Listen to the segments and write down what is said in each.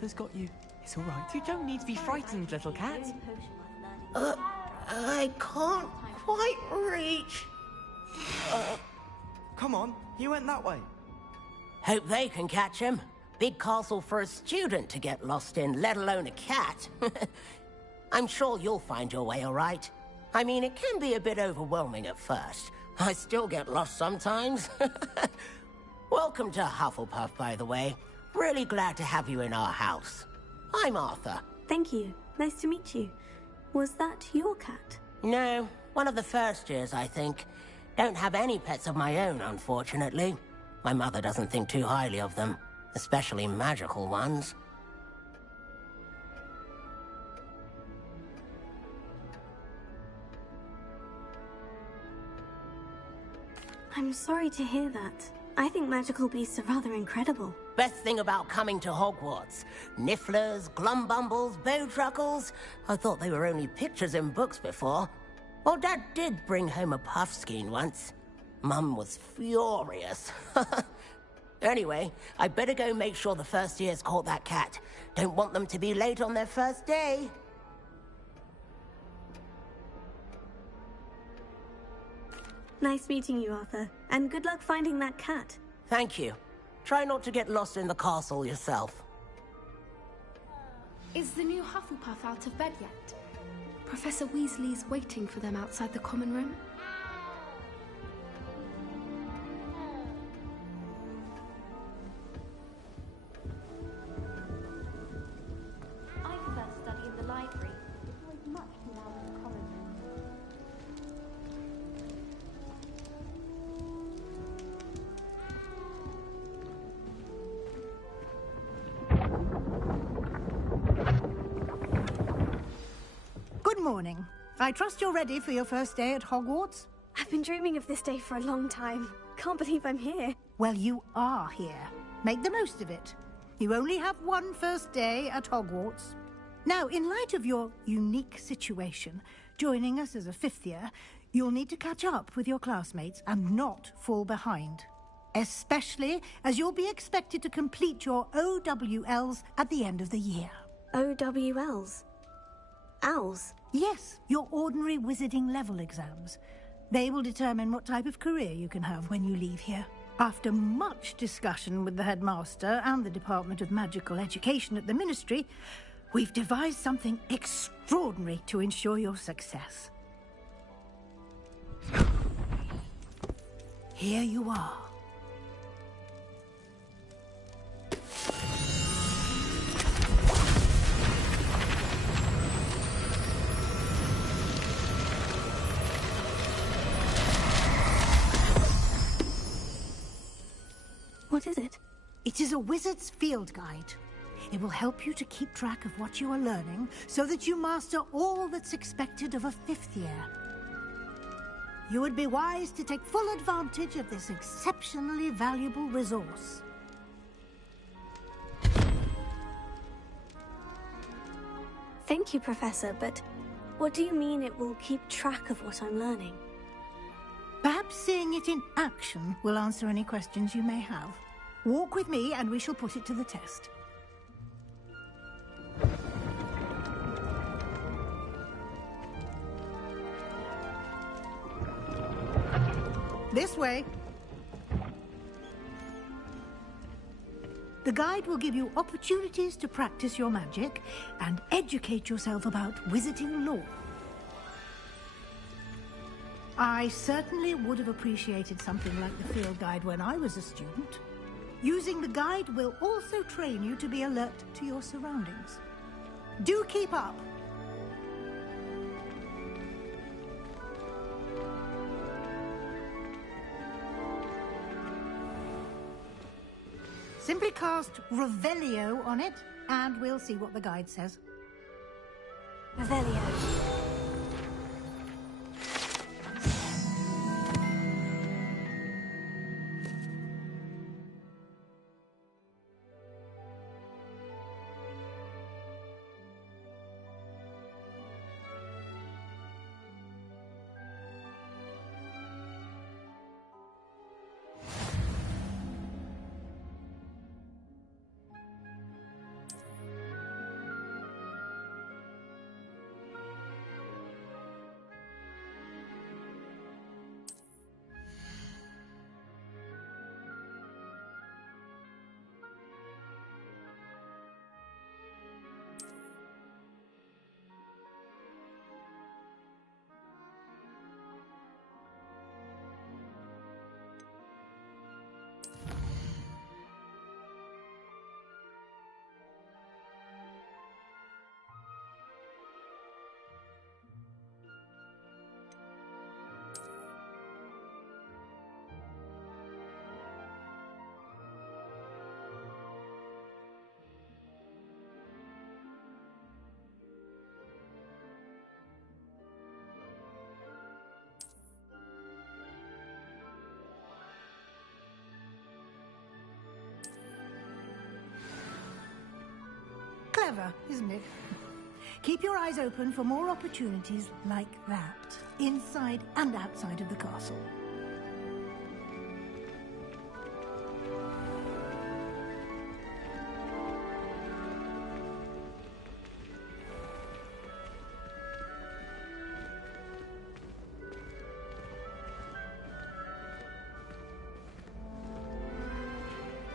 Arthur's got you. It's all right. You don't need to be frightened, little cat. I can't quite reach. Come on, he went that way. Hope they can catch him. Big castle for a student to get lost in, let alone a cat. I'm sure you'll find your way all right. I mean, it can be a bit overwhelming at first. I still get lost sometimes. Welcome to Hufflepuff, by the way. Really glad to have you in our house. I'm Arthur. Thank you. Nice to meet you. Was that your cat? No, one of the first years, I think. Don't have any pets of my own, unfortunately. My mother doesn't think too highly of them, especially magical ones. I'm sorry to hear that. I think magical beasts are rather incredible. Best thing about coming to Hogwarts. Nifflers, Glumbumbles, Bowtruckles. I thought they were only pictures in books before. Well, Dad did bring home a Puffskein once. Mum was furious. Anyway, I better go make sure the first years caught that cat. Don't want them to be late on their first day. Nice meeting you, Arthur. And good luck finding that cat. Thank you. Try not to get lost in the castle yourself. Is the new Hufflepuff out of bed yet? Professor Weasley's waiting for them outside the common room. I prefer to study in the library. It's always much too loud in the common room. Good morning. I trust you're ready for your first day at Hogwarts? I've been dreaming of this day for a long time. Can't believe I'm here. Well, you are here. Make the most of it. You only have one first day at Hogwarts. Now, in light of your unique situation, joining us as a fifth year, you'll need to catch up with your classmates and not fall behind. Especially as you'll be expected to complete your OWLs at the end of the year. OWLs? Owls? Yes, your ordinary wizarding level exams. They will determine what type of career you can have when you leave here. After much discussion with the headmaster and the Department of Magical Education at the Ministry, we've devised something extraordinary to ensure your success. Here you are. What is it? It is a wizard's field guide. It will help you to keep track of what you are learning so that you master all that's expected of a fifth year. You would be wise to take full advantage of this exceptionally valuable resource. Thank you, Professor, but what do you mean it will keep track of what I'm learning? Perhaps seeing it in action will answer any questions you may have. Walk with me and we shall put it to the test. This way. The guide will give you opportunities to practice your magic and educate yourself about wizarding lore. I certainly would have appreciated something like the field guide when I was a student. Using the guide will also train you to be alert to your surroundings. Do keep up! Simply cast Revelio on it, and we'll see what the guide says. Revelio. clever, isn't it? Keep your eyes open for more opportunities like that, inside and outside of the castle.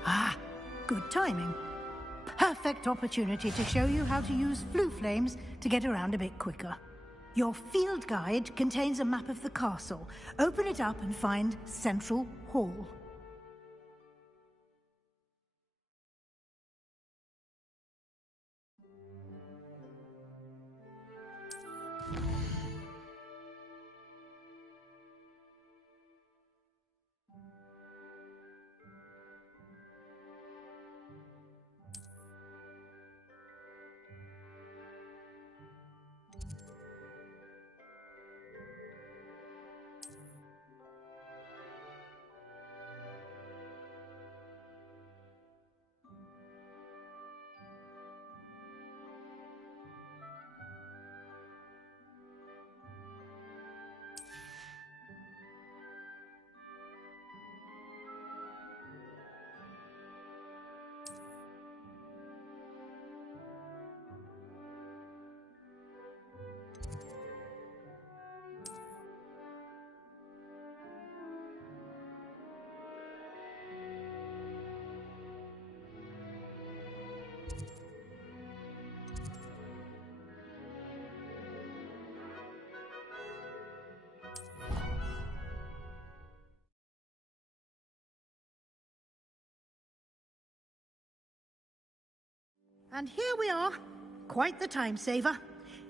Ah, good timing. Perfect opportunity to show you how to use flue flames to get around a bit quicker. Your field guide contains a map of the castle. Open it up and find Central Hall. And here we are. Quite the time saver.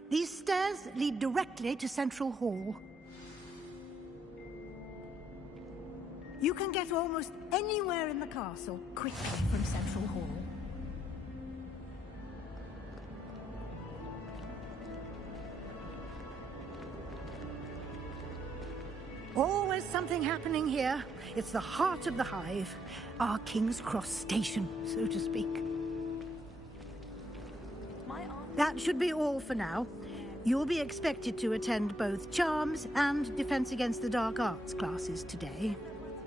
These stairs lead directly to Central Hall. You can get almost anywhere in the castle quickly from Central Hall. Always something happening here. It's the heart of the Hive. Our King's Cross station, so to speak. That should be all for now. You'll be expected to attend both Charms and Defense Against the Dark Arts classes today.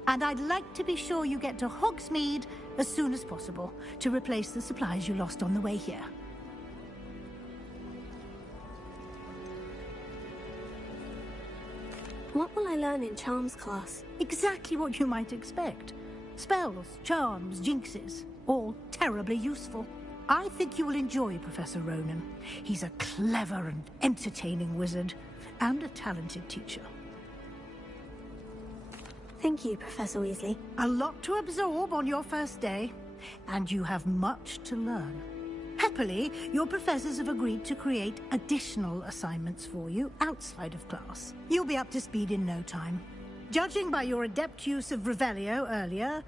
And I'd like to be sure you get to Hogsmeade as soon as possible to replace the supplies you lost on the way here. What will I learn in Charms class? Exactly what you might expect. Spells, charms, jinxes, all terribly useful. I think you will enjoy Professor Ronen. He's a clever and entertaining wizard, and a talented teacher. Thank you, Professor Weasley. A lot to absorb on your first day, and you have much to learn. Happily, your professors have agreed to create additional assignments for you outside of class. You'll be up to speed in no time. Judging by your adept use of Revelio earlier,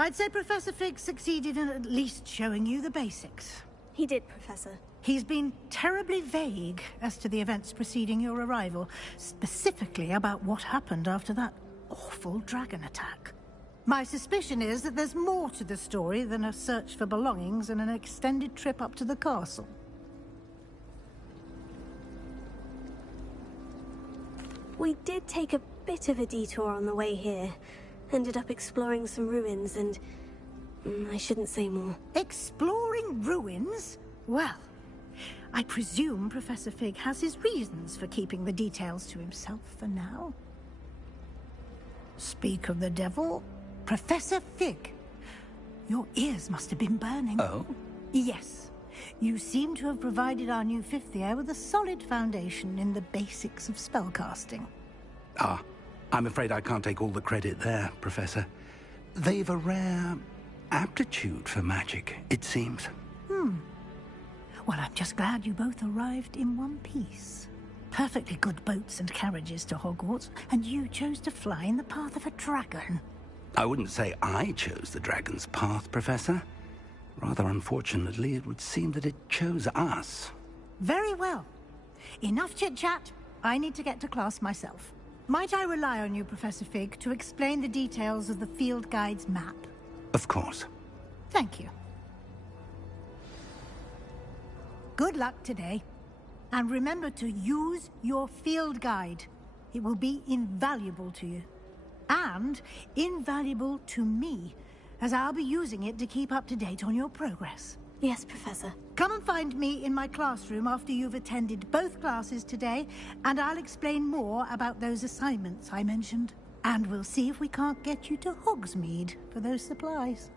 I'd say Professor Fig succeeded in at least showing you the basics. He did, Professor. He's been terribly vague as to the events preceding your arrival, specifically about what happened after that awful dragon attack. My suspicion is that there's more to the story than a search for belongings and an extended trip up to the castle. We did take a bit of a detour on the way here. Ended up exploring some ruins and... I shouldn't say more. Exploring ruins? Well, I presume Professor Fig has his reasons for keeping the details to himself for now. Speak of the devil, Professor Fig. Your ears must have been burning. Oh? Yes. You seem to have provided our new fifth year with a solid foundation in the basics of spellcasting. Ah, I'm afraid I can't take all the credit there, Professor. They've a rare aptitude for magic, it seems. Well, I'm just glad you both arrived in one piece. Perfectly good boats and carriages to Hogwarts, and you chose to fly in the path of a dragon. I wouldn't say I chose the dragon's path, Professor. Rather unfortunately, it would seem that it chose us. Very well. Enough chit-chat. I need to get to class myself. Might I rely on you, Professor Fig, to explain the details of the field guide's map? Of course. Thank you. Good luck today. And remember to use your field guide. It will be invaluable to you. And invaluable to me, as I'll be using it to keep up to date on your progress. Yes, Professor. Come and find me in my classroom after you've attended both classes today, and I'll explain more about those assignments I mentioned. And we'll see if we can't get you to Hogsmeade for those supplies.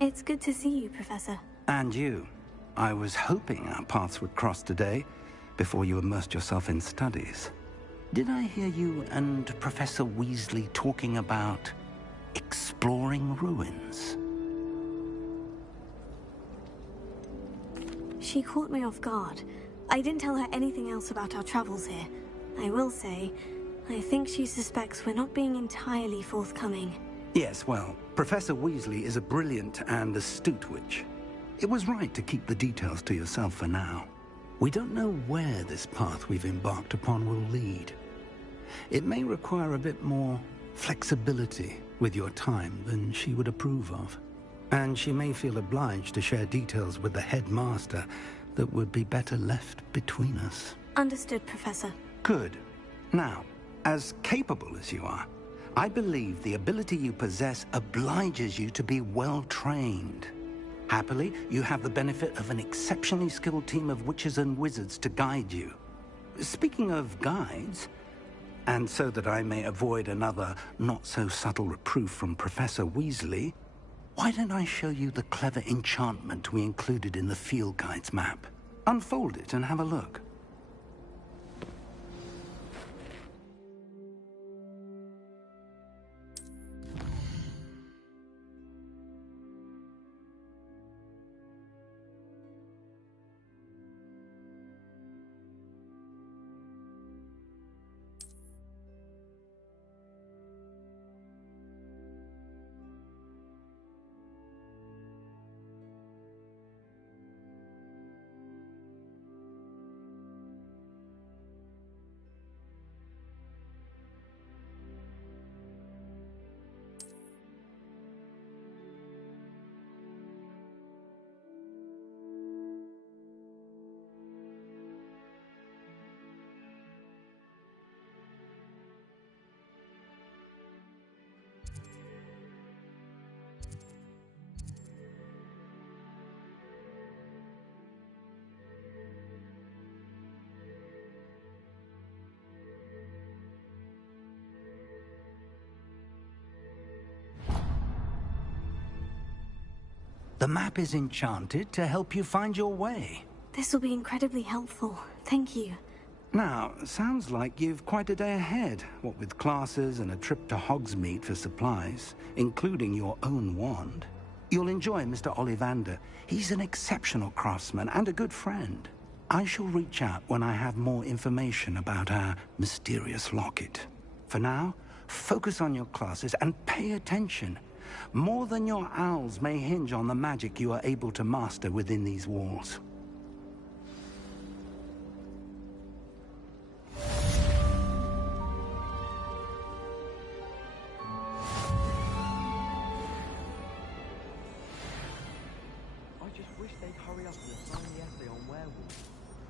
It's good to see you, Professor. And you. I was hoping our paths would cross today, before you immersed yourself in studies. Did I hear you and Professor Weasley talking about exploring ruins? She caught me off guard. I didn't tell her anything else about our travels here. I will say, I think she suspects we're not being entirely forthcoming. Yes, well, Professor Weasley is a brilliant and astute witch. It was right to keep the details to yourself for now. We don't know where this path we've embarked upon will lead. It may require a bit more flexibility with your time than she would approve of. And she may feel obliged to share details with the headmaster that would be better left between us. Understood, Professor. Good. Now, as capable as you are, I believe the ability you possess obliges you to be well trained. Happily, you have the benefit of an exceptionally skilled team of witches and wizards to guide you. Speaking of guides, and so that I may avoid another not-so-subtle reproof from Professor Weasley, why don't I show you the clever enchantment we included in the field guide's map? Unfold it and have a look. The map is enchanted to help you find your way. This will be incredibly helpful. Thank you. Now, sounds like you've quite a day ahead, what with classes and a trip to Hogsmeade for supplies, including your own wand. You'll enjoy Mr. Ollivander. He's an exceptional craftsman and a good friend. I shall reach out when I have more information about our mysterious locket. For now, focus on your classes and pay attention. More than your owls may hinge on the magic you are able to master within these walls. I just wish they'd hurry up and assign the essay on werewolves.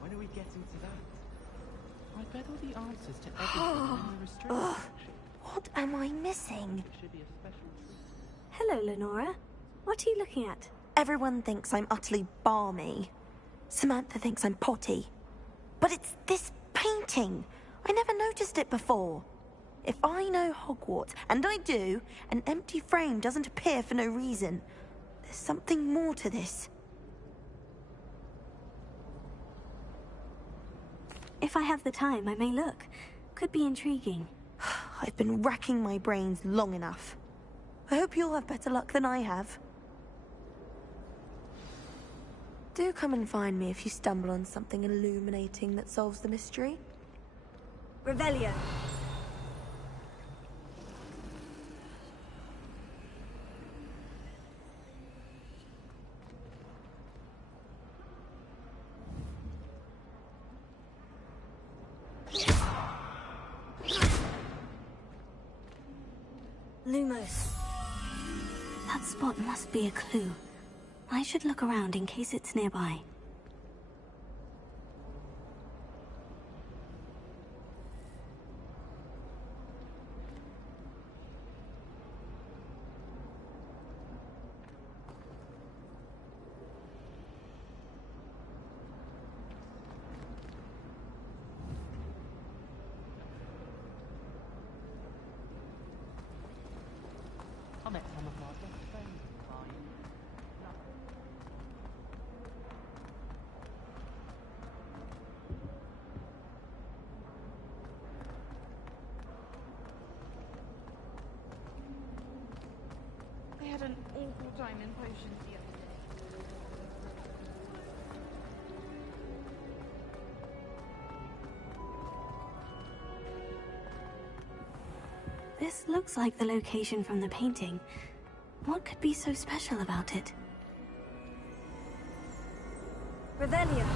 When are we getting to that? I bet all the answers to everything in the restricted section. What am I missing? It should be a special treat. Hello, Lenora. What are you looking at? Everyone thinks I'm utterly balmy. Samantha thinks I'm potty. But it's this painting. I never noticed it before. If I know Hogwarts, and I do, an empty frame doesn't appear for no reason. There's something more to this. If I have the time, I may look. Could be intriguing. I've been racking my brains long enough. I hope you'll have better luck than I have. Do come and find me if you stumble on something illuminating that solves the mystery. Revelio. Lumos. That spot must be a clue. I should look around in case it's nearby. I met some of my best friends at the time. I had an awful time in potions the other day. This looks like the location from the painting. What could be so special about it? Revelio.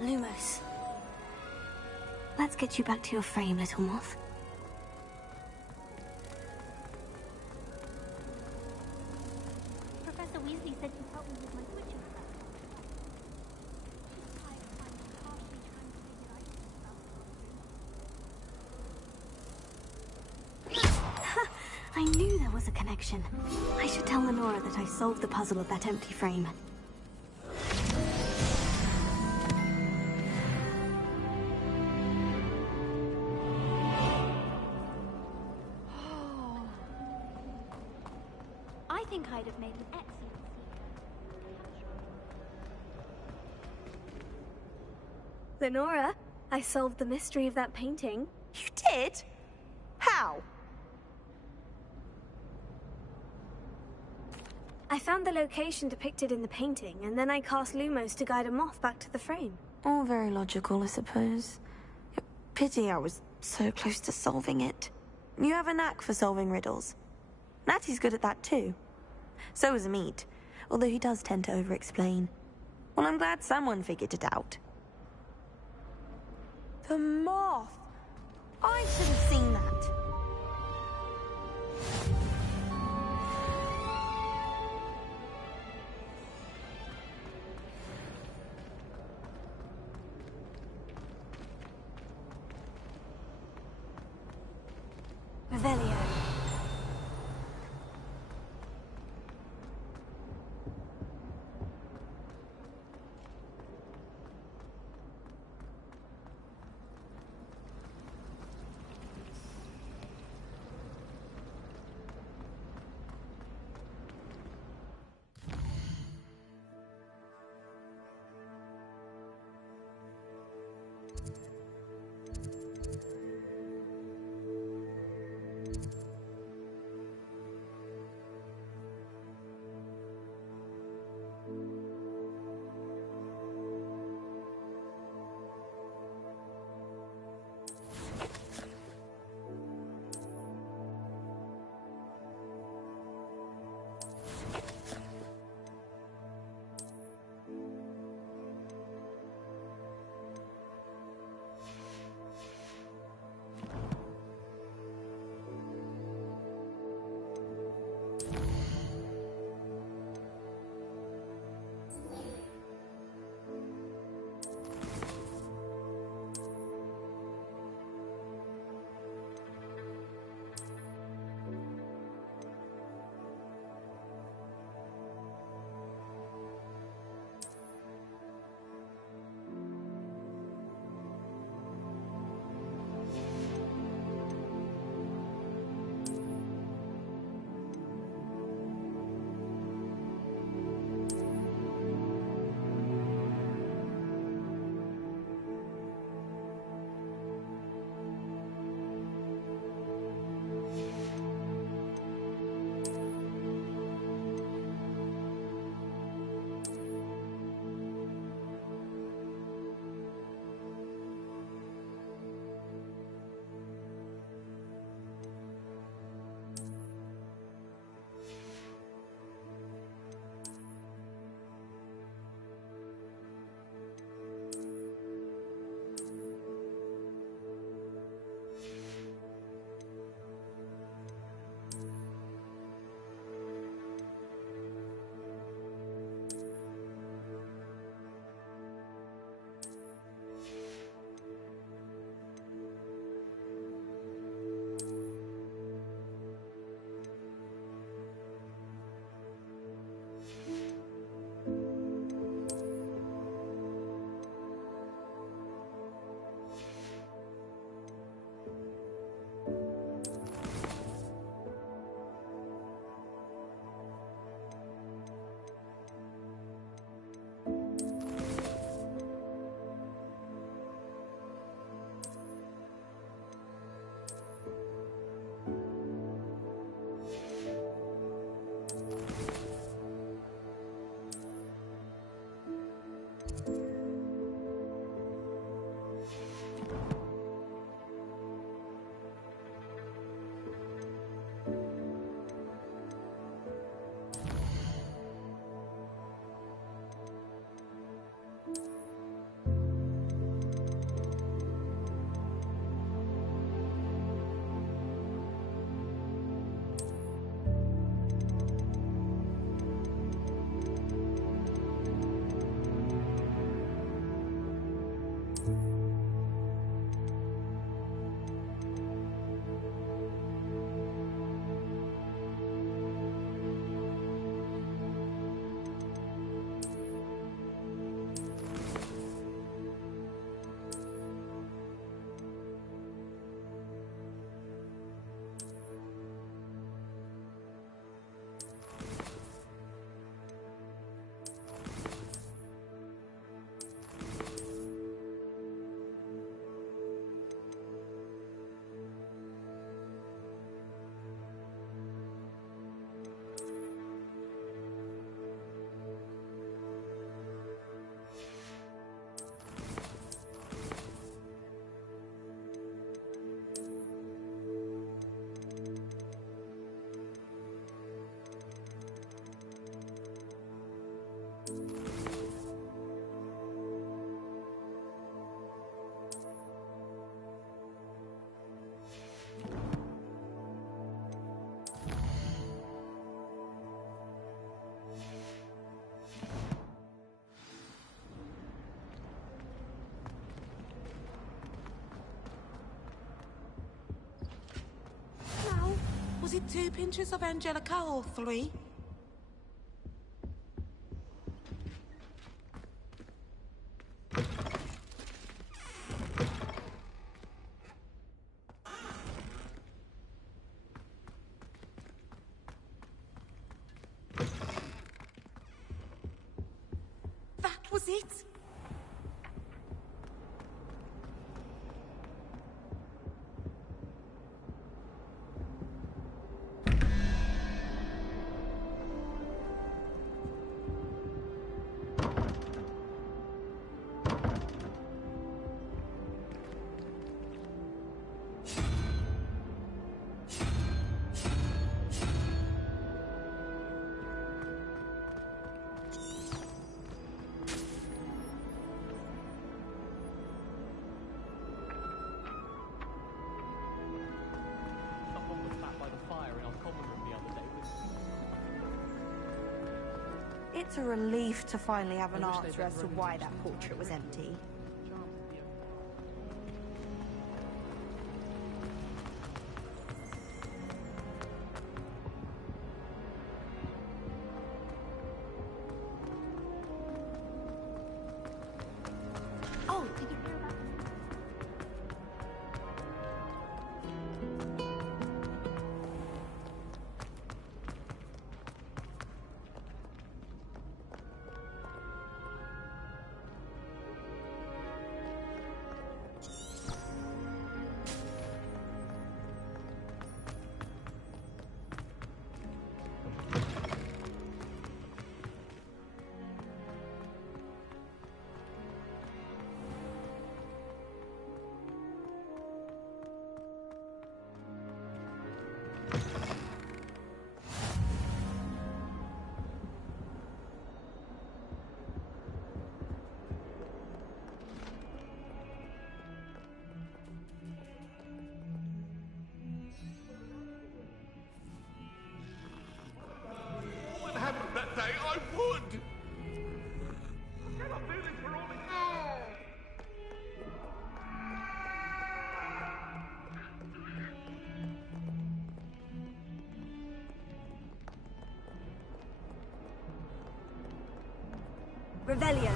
Lumos. Let's get you back to your frame, little moth. Professor Weasley said you helped me with my witching stuff. I knew there was a connection. I should tell Lenora that I solved the puzzle of that empty frame. I think I'd have made an excellent Lenora, I solved the mystery of that painting. You did? How? I found the location depicted in the painting, and then I cast Lumos to guide a moth back to the frame. All very logical, I suppose. Pity I was so close to solving it. You have a knack for solving riddles. Natty's good at that too. So is Amit, although he does tend to over-explain. Well, I'm glad someone figured it out. The moth! I should have seen that. Revelio. Was it 2 pinches of Angelica or 3? That was it? It's a relief to finally have an answer as to why that portrait was empty. Oh, did you hear about that day, I would! Can I do this for all the... Revelio.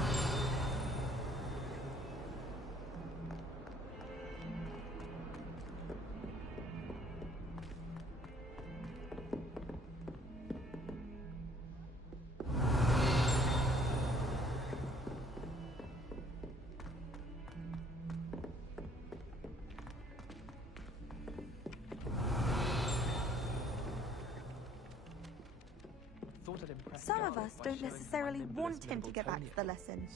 Some of us don't necessarily want him to get back to the lesson.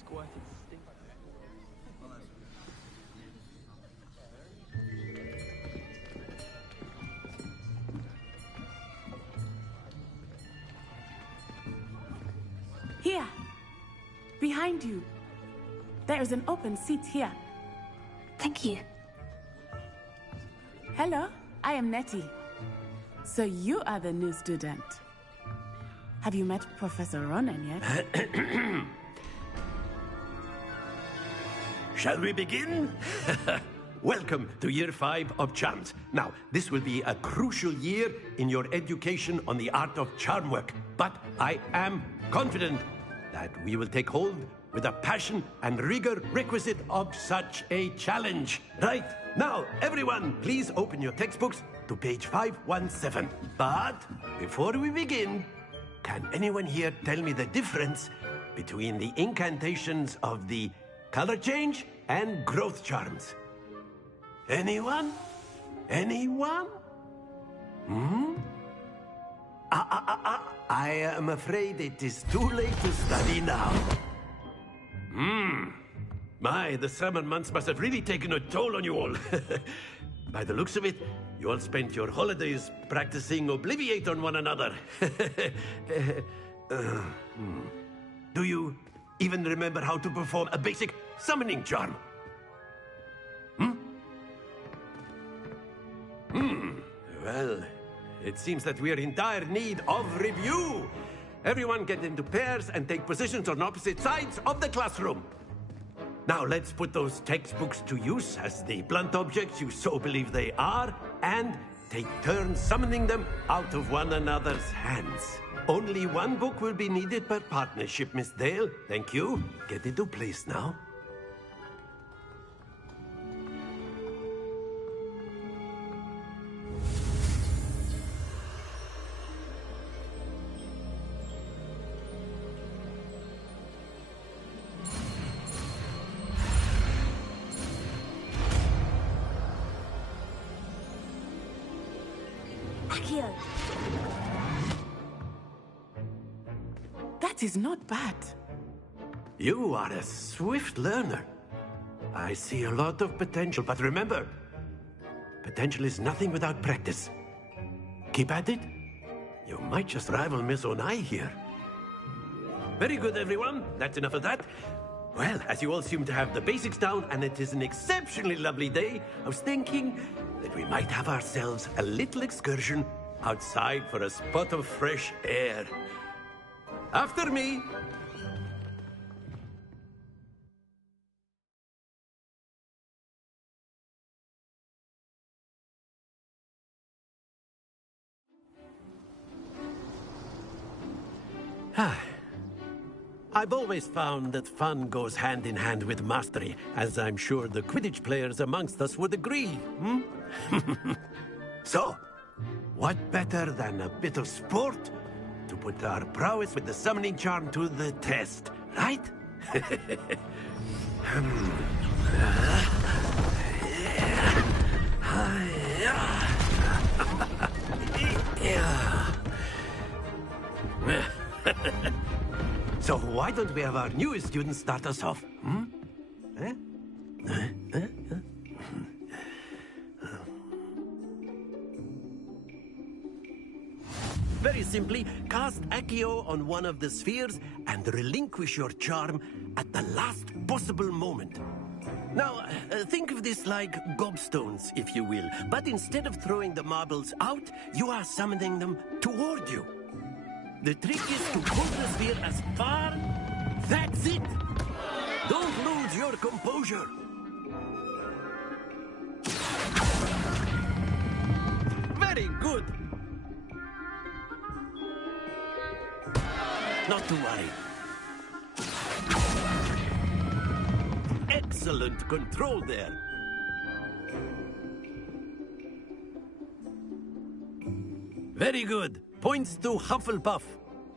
Here! Behind you! There is an open seat here. Thank you. Hello, I am Nettie. So you are the new student. Have you met Professor Ronen yet? Shall we begin? Welcome to Year 5 of Charms. Now, this will be a crucial year in your education on the art of charm work, but I am confident that we will take hold with the passion and rigor requisite of such a challenge. Right, now, everyone, please open your textbooks to page 517. But before we begin, can anyone here tell me the difference between the incantations of the color change and growth charms? Anyone? Anyone? I am afraid it is too late to study now. My, the summer months must have really taken a toll on you all. By the looks of it, you all spent your holidays practicing Obliviate on one another. Do you even remember how to perform a basic summoning charm? Well, it seems that we are in dire need of review. Everyone get into pairs and take positions on opposite sides of the classroom. Now let's put those textbooks to use as the blunt objects you so believe they are, and take turns summoning them out of one another's hands. Only one book will be needed per partnership, Miss Dale. Thank you. Get into place now. Accio. That is not bad. You are a swift learner. I see a lot of potential, but remember, potential is nothing without practice. Keep at it. You might just rival Miss Onai here. Very good, everyone. That's enough of that. Well, as you all seem to have the basics down, and it is an exceptionally lovely day, I was thinking that we might have ourselves a little excursion outside for a spot of fresh air. After me. I've always found that fun goes hand in hand with mastery, as I'm sure the Quidditch players amongst us would agree. So, what better than a bit of sport to put our prowess with the summoning charm to the test, right? So why don't we have our newest student start us off? Very simply, cast Accio on one of the spheres and relinquish your charm at the last possible moment. Now, think of this like gobstones, if you will. But instead of throwing the marbles out, you are summoning them toward you. The trick is to pull the sphere as far... That's it! Don't lose your composure. Very good. Not to worry. Excellent control there. Very good. Points to Hufflepuff.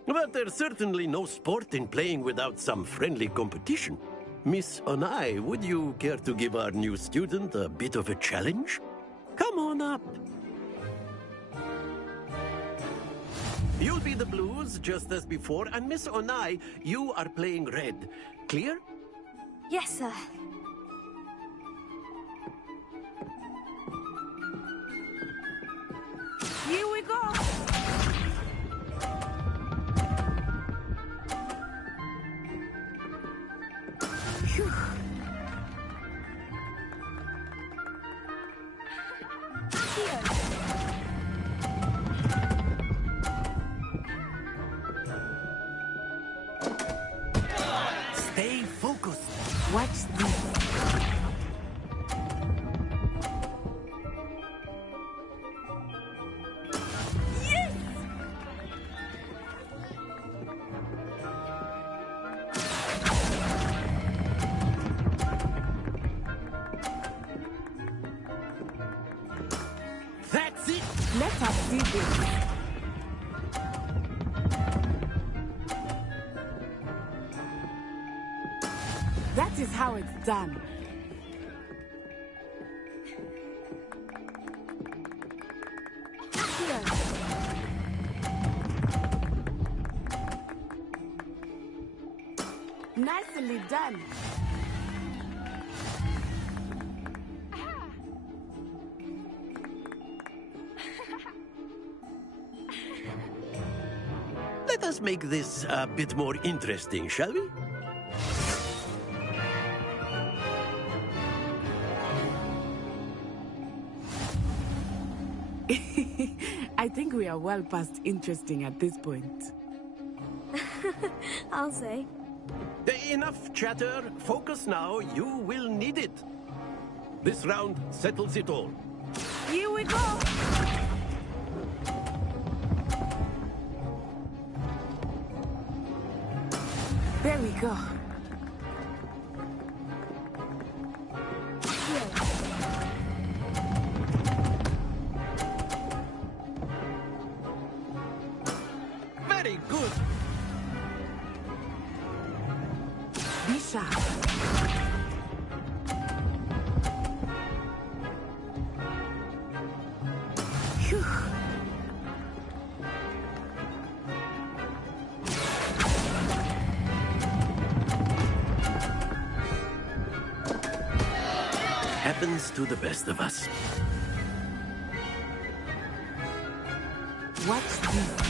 But there's certainly no sport in playing without some friendly competition. Miss Onai, would you care to give our new student a bit of a challenge? Come on up. You'll be the blues, just as before, and Miss Onai, you are playing red. Clear? Yes, sir. Here we go! Phew. Stay focused. Watch this. That's it! Let us do this. That is how it's done. Nicely done. Let us make this a bit more interesting, shall we? I think we are well past interesting at this point. I'll say. Enough chatter. Focus now. You will need it. This round settles it all. Here we go! go. Very good. Be sharp. Phew. Happens to the best of us. What's this?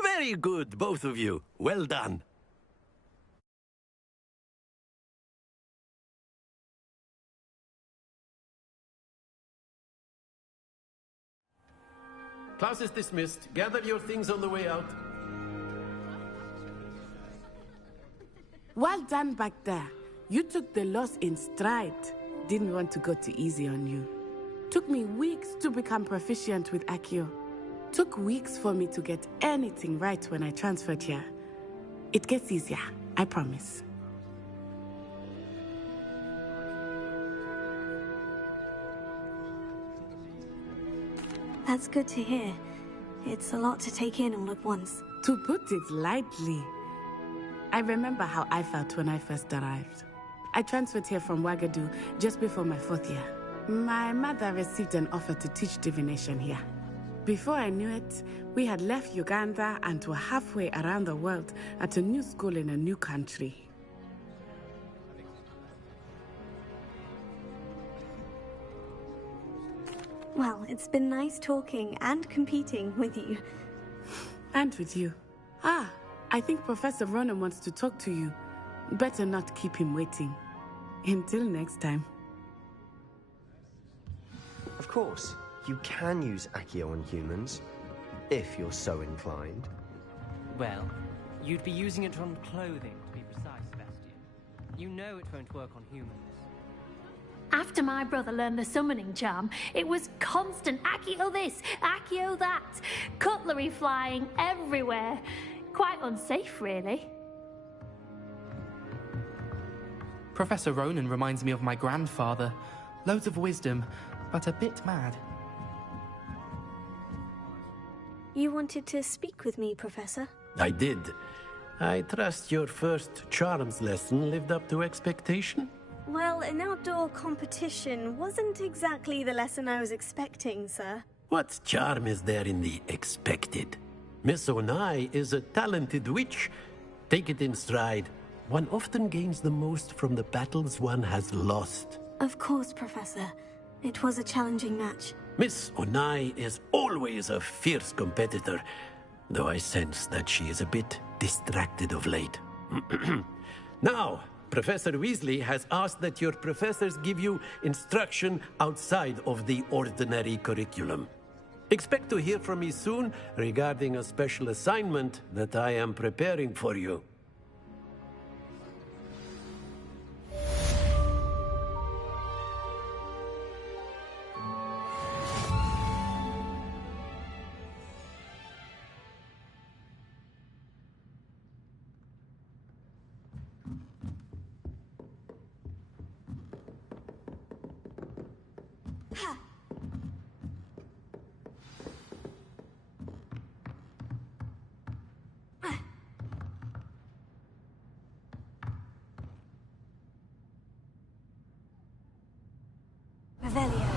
Very good, both of you. Well done. Class is dismissed. Gather your things on the way out. Well done back there. You took the loss in stride. Didn't want to go too easy on you. Took me weeks to become proficient with Accio. Took weeks for me to get anything right when I transferred here. It gets easier, I promise. That's good to hear. It's a lot to take in all at once. To put it lightly, I remember how I felt when I first arrived. I transferred here from Wagadu just before my 4th year. My mother received an offer to teach divination here. Before I knew it, we had left Uganda and were halfway around the world at a new school in a new country. Well, it's been nice talking and competing with you. And with you. Ah, I think Professor Ronen wants to talk to you. Better not keep him waiting. Until next time. Of course, you can use Accio on humans, if you're so inclined. Well, you'd be using it on clothing, to be precise, Sebastian. You know it won't work on humans. After my brother learned the summoning charm, it was constant Accio this, Accio that, cutlery flying everywhere. Quite unsafe, really. Professor Ronen reminds me of my grandfather. Loads of wisdom, but a bit mad. You wanted to speak with me, Professor? I did. I trust your first charms lesson lived up to expectation? Well, an outdoor competition wasn't exactly the lesson I was expecting, sir. What charm is there in the expected? Miss Onai is a talented witch. Take it in stride. One often gains the most from the battles one has lost. Of course, Professor. It was a challenging match. Miss Onai is always a fierce competitor, though I sense that she is a bit distracted of late. Now, Professor Weasley has asked that your professors give you instruction outside of the ordinary curriculum. Expect to hear from me soon regarding a special assignment that I am preparing for you. Revelio.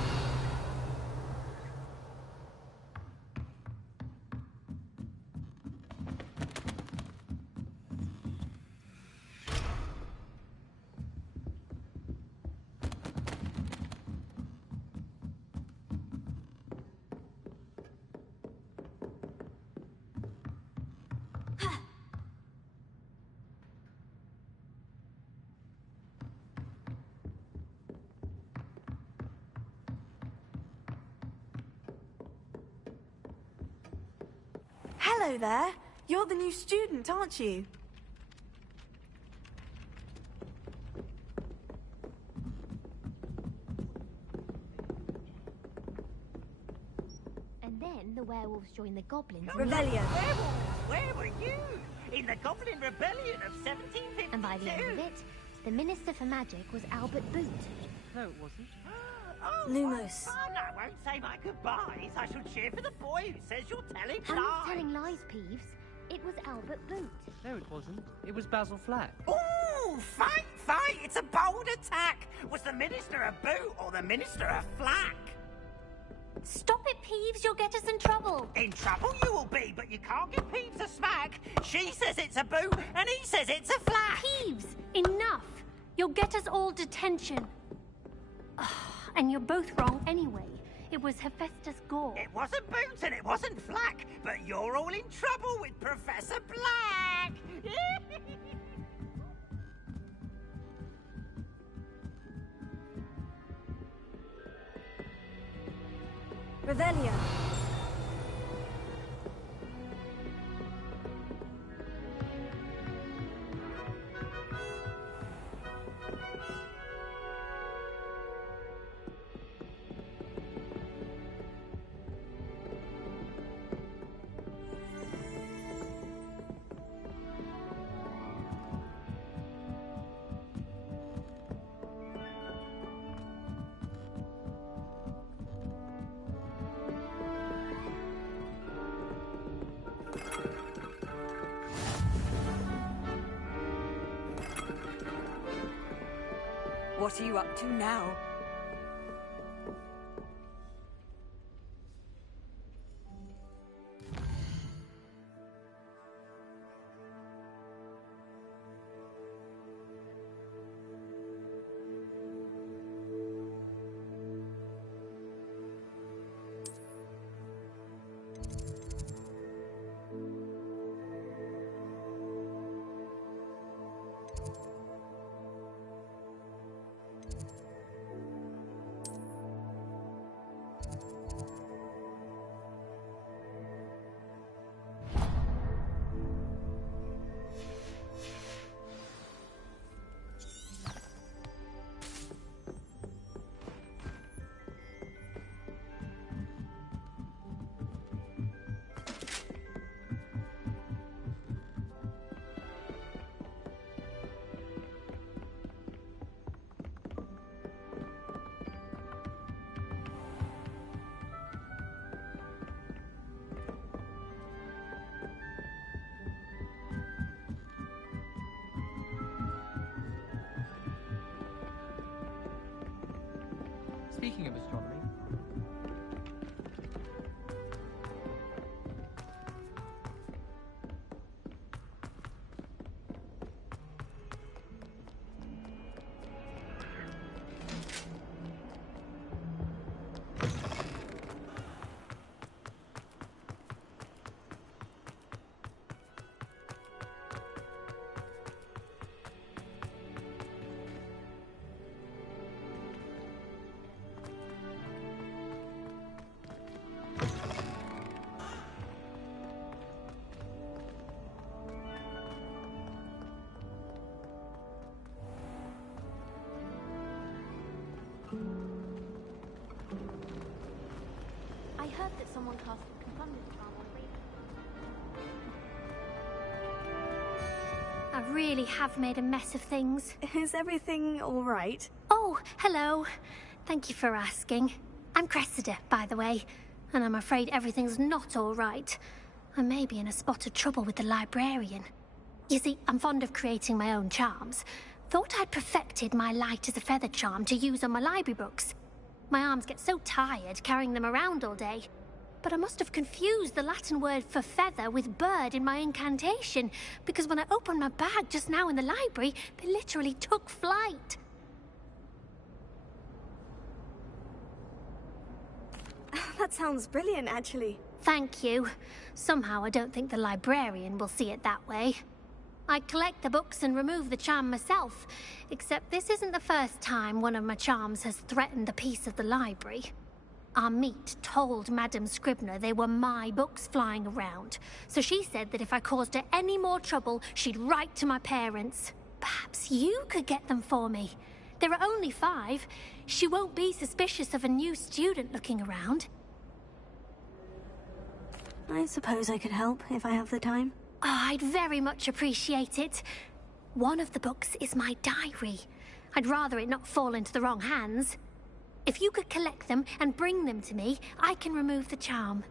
Hello there. You're the new student, aren't you? And then the werewolves joined the goblins. Rebellion. Where were you? In the Goblin Rebellion of 1752. And by the end of it, the Minister for Magic was Albert Boot. No, it wasn't. Oh, Lumos. Fun. I won't say my goodbyes. I shall cheer for the boy who says you're telling I'm lies. not telling lies, Peeves. It was Albert Boot. No, it wasn't. It was Basil Flack. Ooh, fight, fight! It's a bold attack! Was the Minister a boot or the Minister a flack? Stop it, Peeves. You'll get us in trouble. In trouble you will be, but you can't give Peeves a smack. She says it's a boot, and he says it's a flack. Peeves, enough. You'll get us all detention. And you're both wrong anyway. It was Hephaestus Gore. It wasn't Boot and it wasn't Flack, but you're all in trouble with Professor Black! Revelio. What are you up to now? Speaking of astronomy, I heard that someone cast the Confunded charm on Raven. I really have made a mess of things. Is everything all right? Oh, hello. Thank you for asking. I'm Cressida, by the way, and I'm afraid everything's not all right. I may be in a spot of trouble with the librarian. You see, I'm fond of creating my own charms. Thought I'd perfected my light as a feather charm to use on my library books. My arms get so tired carrying them around all day. But I must have confused the Latin word for feather with bird in my incantation, because when I opened my bag just now in the library, they literally took flight. That sounds brilliant, actually. Thank you. Somehow I don't think the librarian will see it that way. I collect the books and remove the charm myself, except this isn't the first time one of my charms has threatened the peace of the library. Amit told Madame Scribner they were my books flying around, so she said that if I caused her any more trouble, she'd write to my parents. Perhaps you could get them for me. There are only 5. She won't be suspicious of a new student looking around. I suppose I could help if I have the time. Oh, I'd very much appreciate it. One of the books is my diary. I'd rather it not fall into the wrong hands. If you could collect them and bring them to me, I can remove the charm.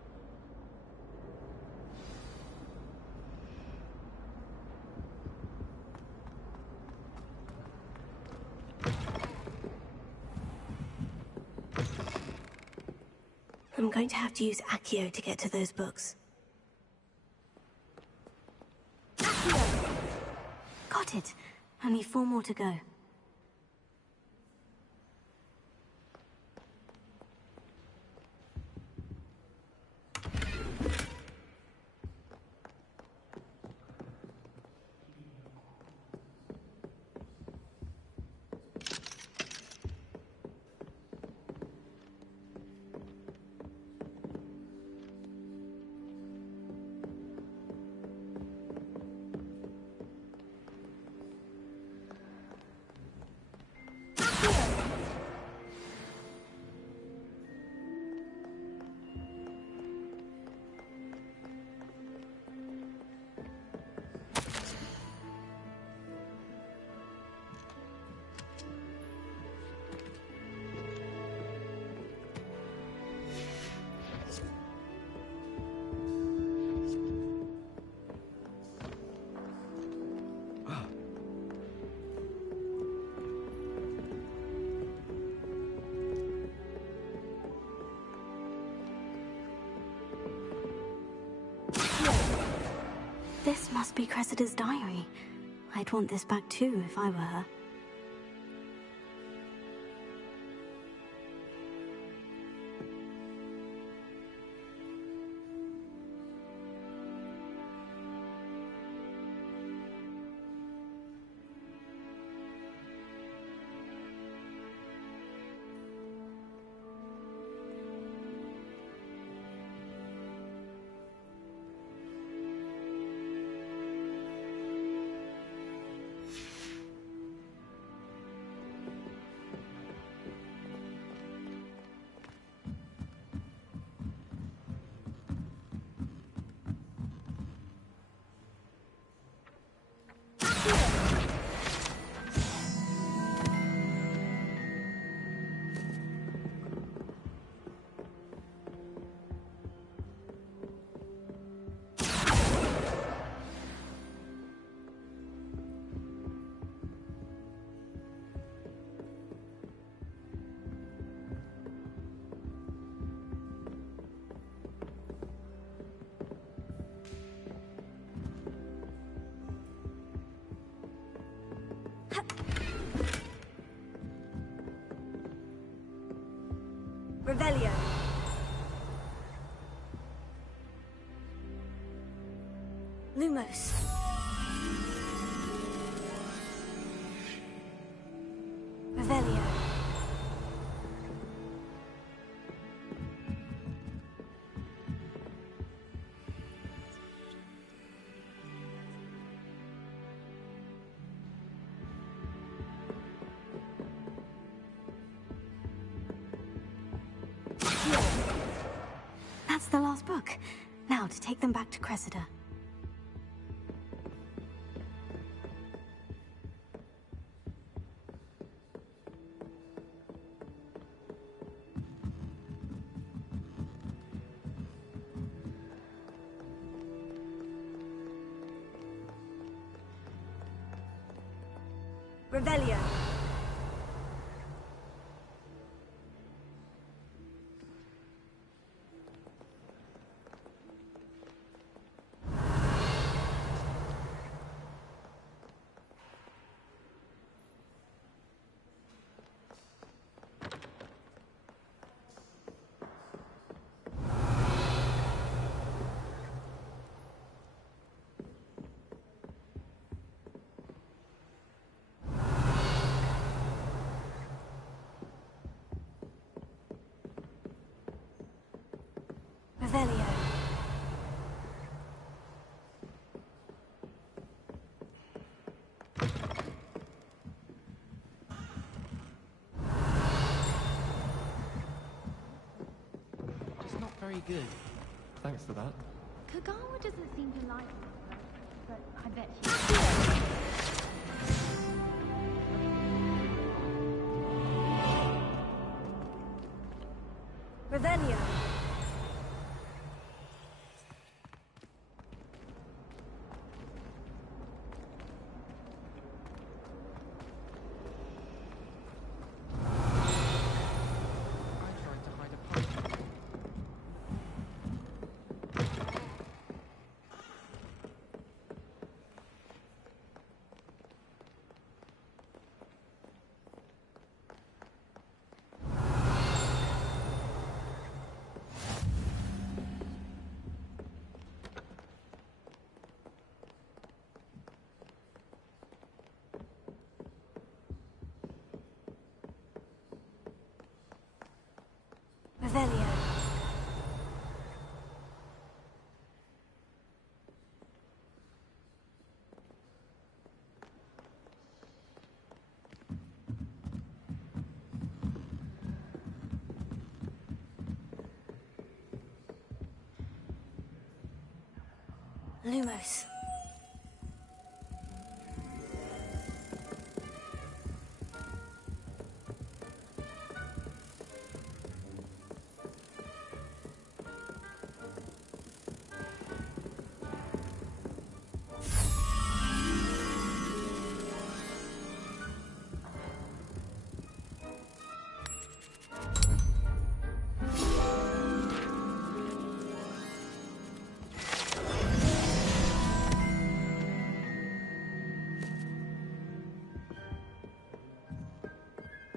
I'm going to have to use Accio to get to those books. Accio! Got it. Only 4 more to go. This must be Cressida's diary. I'd want this back too if I were her. Revelio. Lumos. Revelio. That's the last book. Now to take them back to Cressida. Revelio. Revelio. Just not very good. Thanks for that. Kagawa doesn't seem to like it, but I bet she... Revelio. Revelio. Lumos.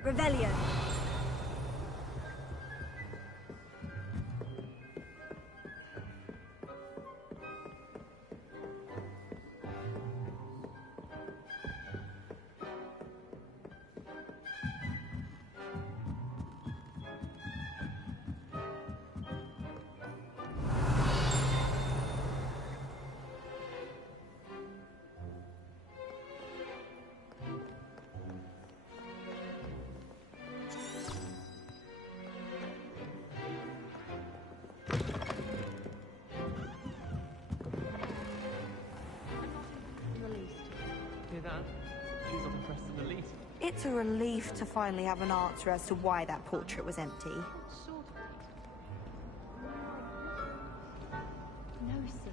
Revelio. Hear that? She's not impressed in the least. It's a relief to finally have an answer as to why that portrait was empty. No, sir.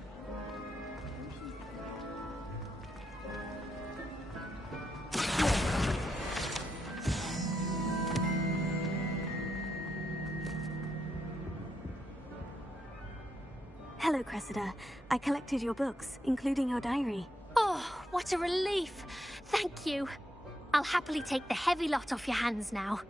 Hello, Cressida. I collected your books, including your diary. Oh, what a relief! Thank you. I'll happily take the heavy lot off your hands now.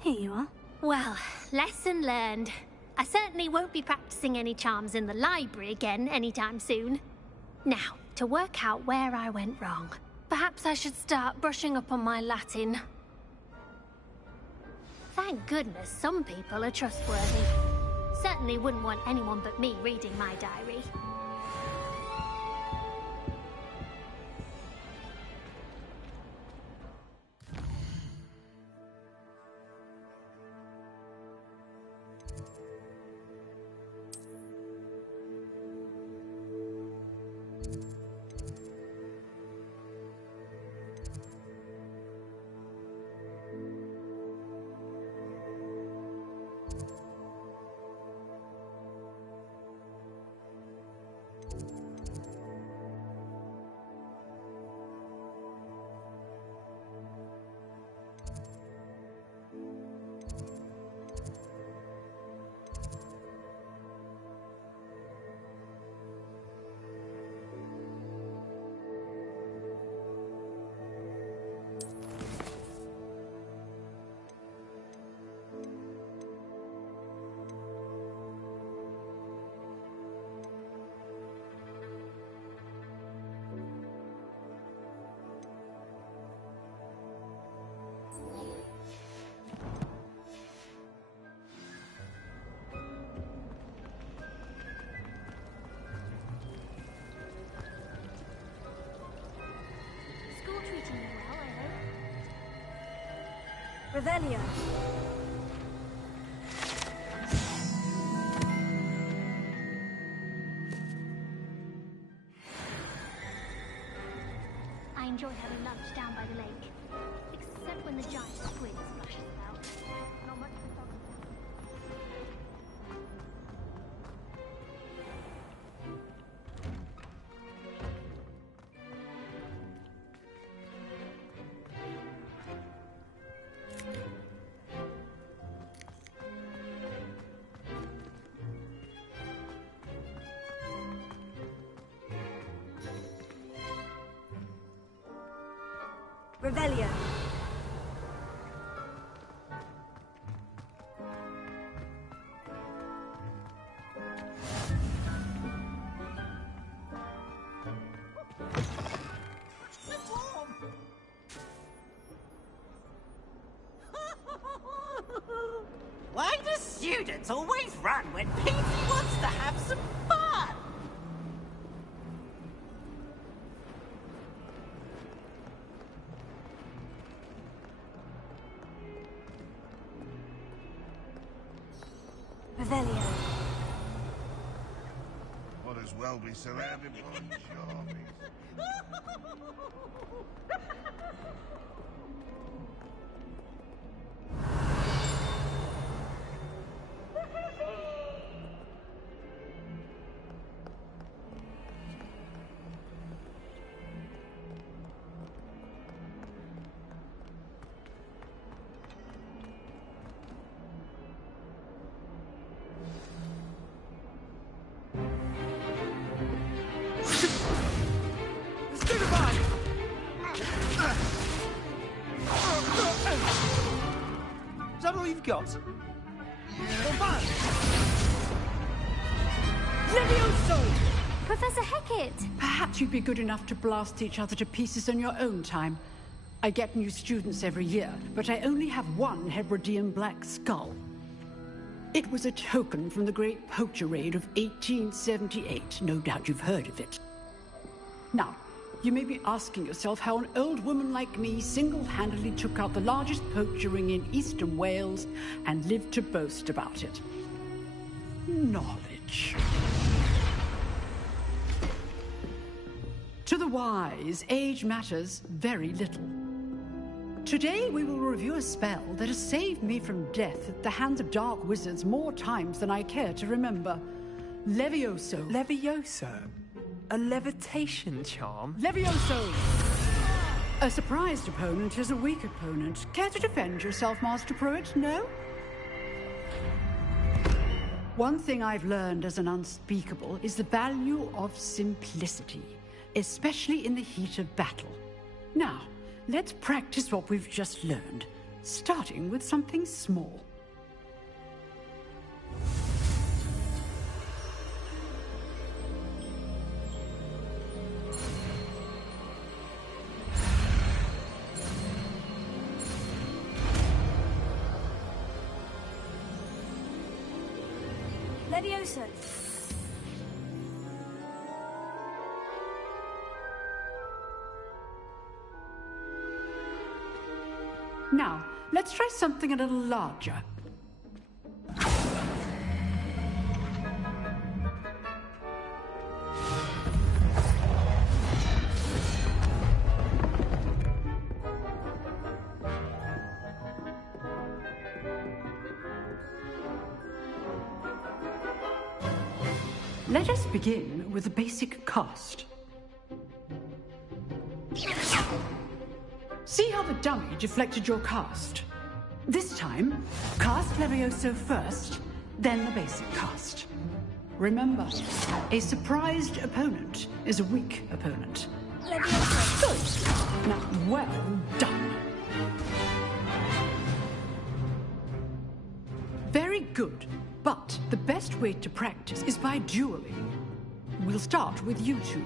Here you are. Well, lesson learned. I certainly won't be practicing any charms in the library again anytime soon. Now, to work out where I went wrong. Perhaps I should start brushing up on my Latin. Thank goodness some people are trustworthy. Certainly wouldn't want anyone but me reading my diary. Revelio. I enjoy having lunch down by the lake. Except when the giant squid splashes about. Not much for fun. Revelio. Why do students always run when Petey wants to have some fun? Revelio. Might as well be surrounded by Jarvis. Is that all you've got? Levioso! Professor Hecat! Perhaps you'd be good enough to blast each other to pieces in your own time. I get new students every year, but I only have one Hebridean black skull. It was a token from the Great Poacher Raid of 1878. No doubt you've heard of it. Now, you may be asking yourself how an old woman like me single-handedly took out the largest poacher ring in eastern Wales and lived to boast about it. Knowledge. To the wise, age matters very little. Today we will review a spell that has saved me from death at the hands of dark wizards more times than I care to remember. Levioso. Levioso? A levitation charm? Levioso! A surprised opponent is a weak opponent. Care to defend yourself, Master Pruitt? No? One thing I've learned as an unspeakable is the value of simplicity, especially in the heat of battle. Now, let's practice what we've just learned, starting with something small. Levioso. Now, let's try something a little larger. Let us begin with the basic cast. See how the dummy deflected your cast? This time, cast Levioso first, then the basic cast. Remember, a surprised opponent is a weak opponent. Levioso. Good. Now, well done. Very good. But the best way to practice is by dueling. We'll start with you two.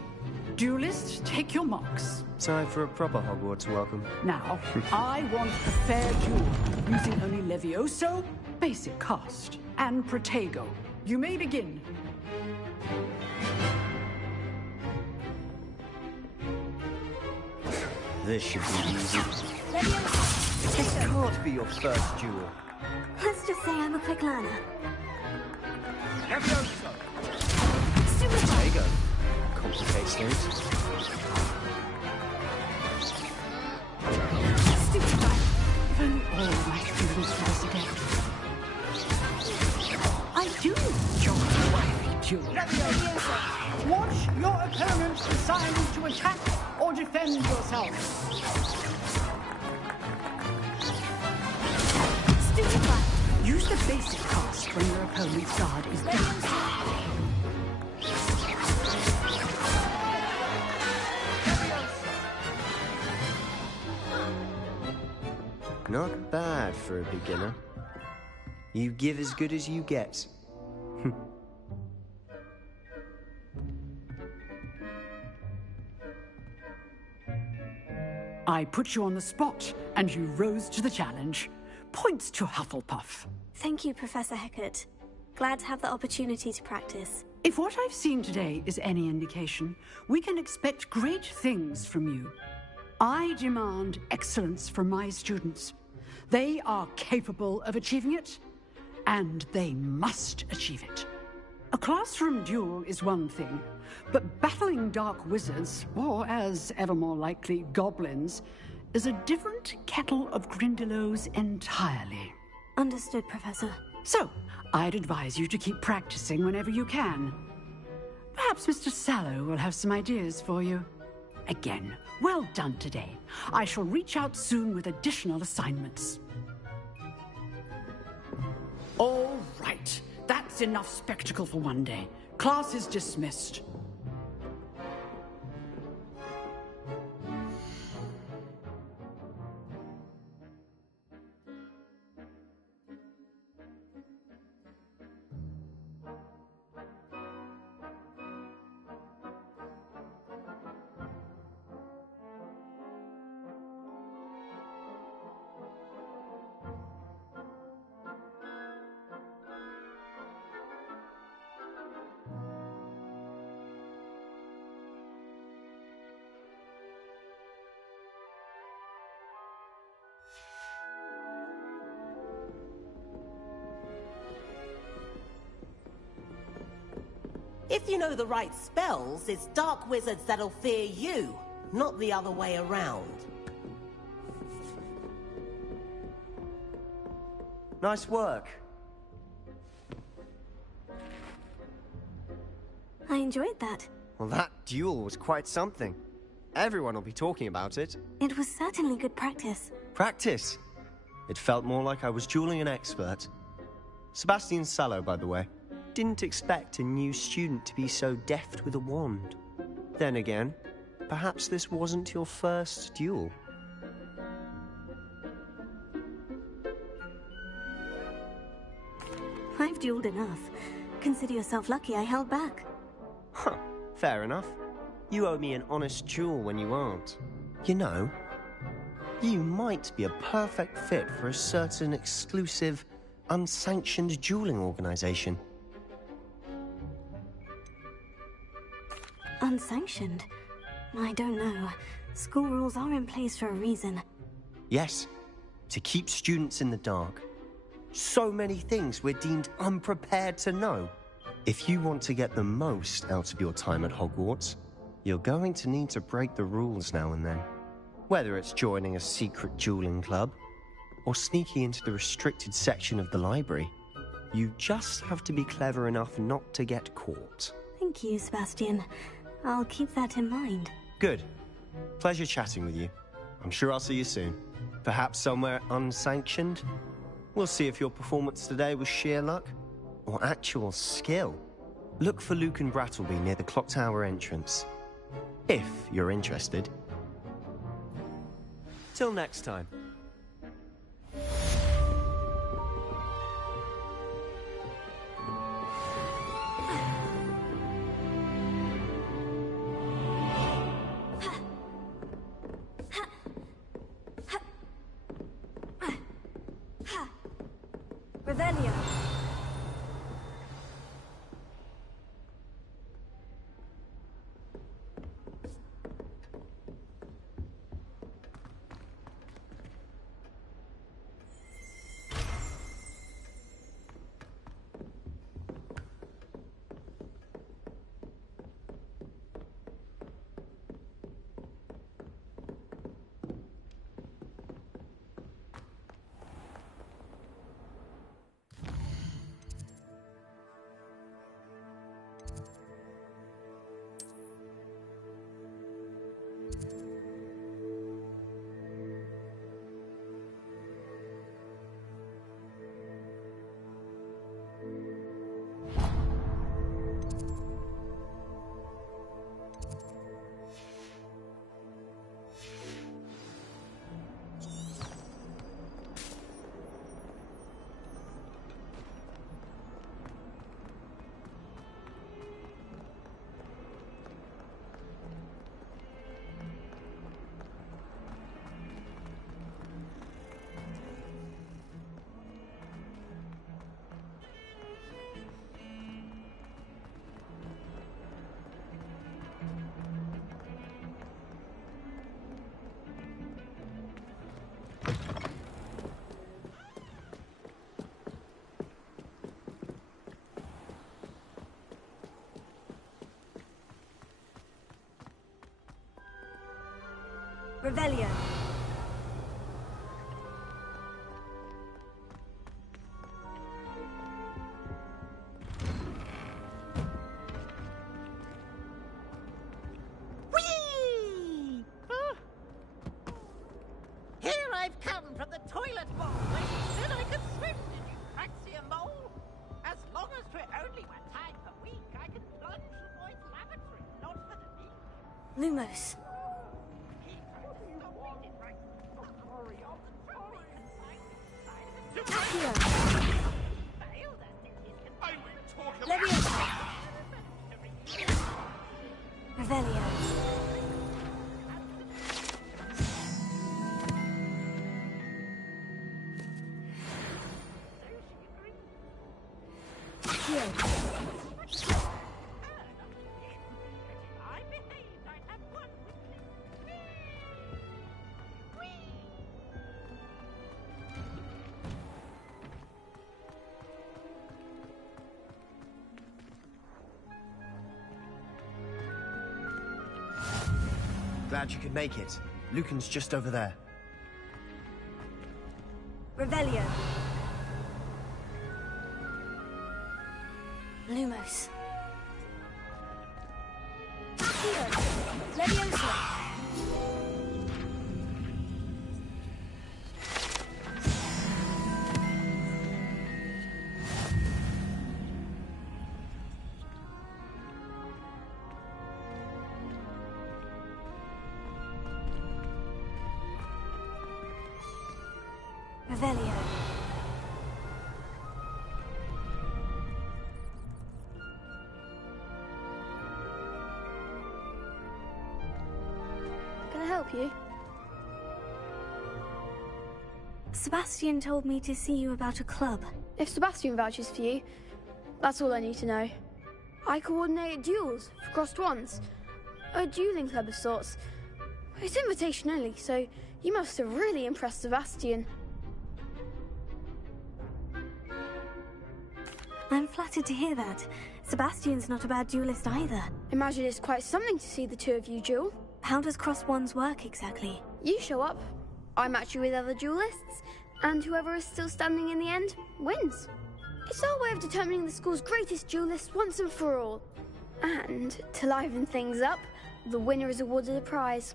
Duelists, take your marks. Time for a proper Hogwarts welcome. Now, I want a fair duel, using only Levioso, basic cast, and Protego. You may begin. This should be easy. This can't be your first duel. Let's just say I'm a quick learner. Levioso! There you go. Complicates things. If only all my students were as adept. I do enjoy wily duels. Watch your opponent's design to attack or defend yourself. Use the basic cast when your opponent's guard is down. Not bad for a beginner. You give as good as you get. I put you on the spot, and you rose to the challenge. Points to Hufflepuff. Thank you, Professor Hecat. Glad to have the opportunity to practice. If what I've seen today is any indication, we can expect great things from you. I demand excellence from my students. They are capable of achieving it, and they must achieve it. A classroom duel is one thing, but battling dark wizards, or as ever more likely, goblins, is a different kettle of Grindylows entirely. Understood, Professor. So, I'd advise you to keep practicing whenever you can. Perhaps Mr. Sallow will have some ideas for you. Again, well done today. I shall reach out soon with additional assignments. All right. That's enough spectacle for one day. Class is dismissed. If you know the right spells, it's dark wizards that'll fear you, not the other way around. Nice work. I enjoyed that. Well, that duel was quite something. Everyone will be talking about it. It was certainly good practice. Practice? It felt more like I was dueling an expert. Sebastian Sallow, by the way. Didn't expect a new student to be so deft with a wand. Then again, perhaps this wasn't your first duel. I've dueled enough. Consider yourself lucky I held back. Huh, fair enough. You owe me an honest duel when you aren't. You know, you might be a perfect fit for a certain exclusive, unsanctioned dueling organization. Unsanctioned? I don't know. School rules are in place for a reason. Yes, to keep students in the dark. So many things we're deemed unprepared to know. If you want to get the most out of your time at Hogwarts, you're going to need to break the rules now and then. Whether it's joining a secret dueling club, or sneaking into the restricted section of the library, you just have to be clever enough not to get caught. Thank you, Sebastian. I'll keep that in mind. Good. Pleasure chatting with you. I'm sure I'll see you soon. Perhaps somewhere unsanctioned? We'll see if your performance today was sheer luck or actual skill. Look for Luke and Brattleby near the clock tower entrance. If you're interested. Till next time. Revelio. Revelio. Whee! Here I've come from the toilet bowl where you said I could swim, did you fancy a mole? As long as we're only one time per week, I can plunge the boys' lavatory, not for the meek. Lumos. Accio. Leviosa. Revelio. Glad you could make it. Lucan's just over there. Revelio. Lumos. Accio. Leviosa. Revelio. Can I help you? Sebastian told me to see you about a club. If Sebastian vouches for you, that's all I need to know. I coordinate duels for crossed wands. A dueling club of sorts. It's invitation only, so you must have really impressed Sebastian. I'm flattered to hear that. Sebastian's not a bad duelist either. Imagine it's quite something to see the two of you duel. How does crossed wands work exactly? You show up, I match you with other duelists, and whoever is still standing in the end wins. It's our way of determining the school's greatest duelist once and for all. And to liven things up, the winner is awarded a prize.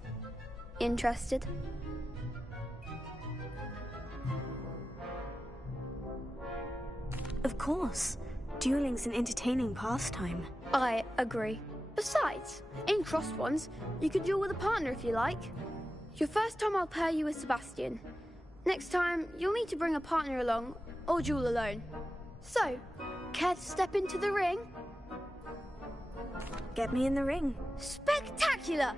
Interested? Of course. Dueling's an entertaining pastime. I agree. Besides, in crossed wands, you could duel with a partner if you like. Your first time I'll pair you with Sebastian. Next time, you'll need to bring a partner along, or duel alone. So, care to step into the ring? Get me in the ring. Spectacular!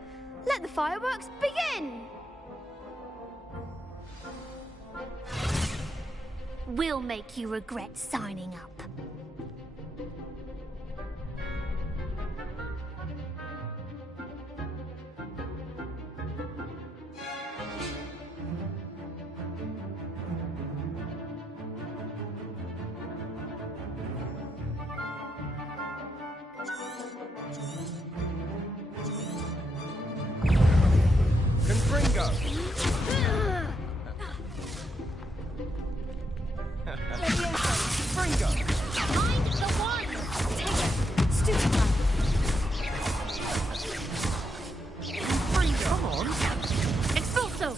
Let the fireworks begin! We'll make you regret signing up. Confringo! Confringo! Find the one! Take it! Stupefy! Confringo! Come on! Expulso!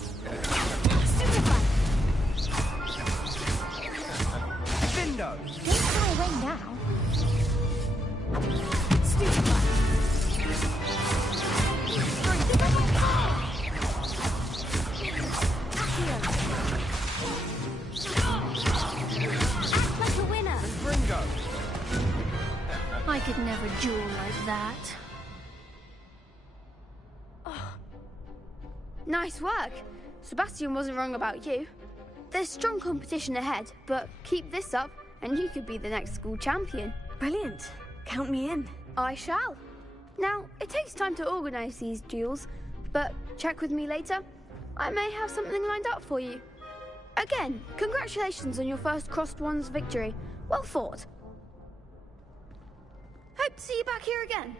Stupefy! Vindo! Don't fly away now! Stupefy! Act like a winner! Confringo! I could never duel like that. Nice work. Sebastian wasn't wrong about you. There's strong competition ahead, but keep this up and you could be the next school champion. Brilliant. Count me in. I shall. Now, it takes time to organise these duels, but check with me later. I may have something lined up for you. Again, congratulations on your first crossed wands victory. Well fought. Hope to see you back here again.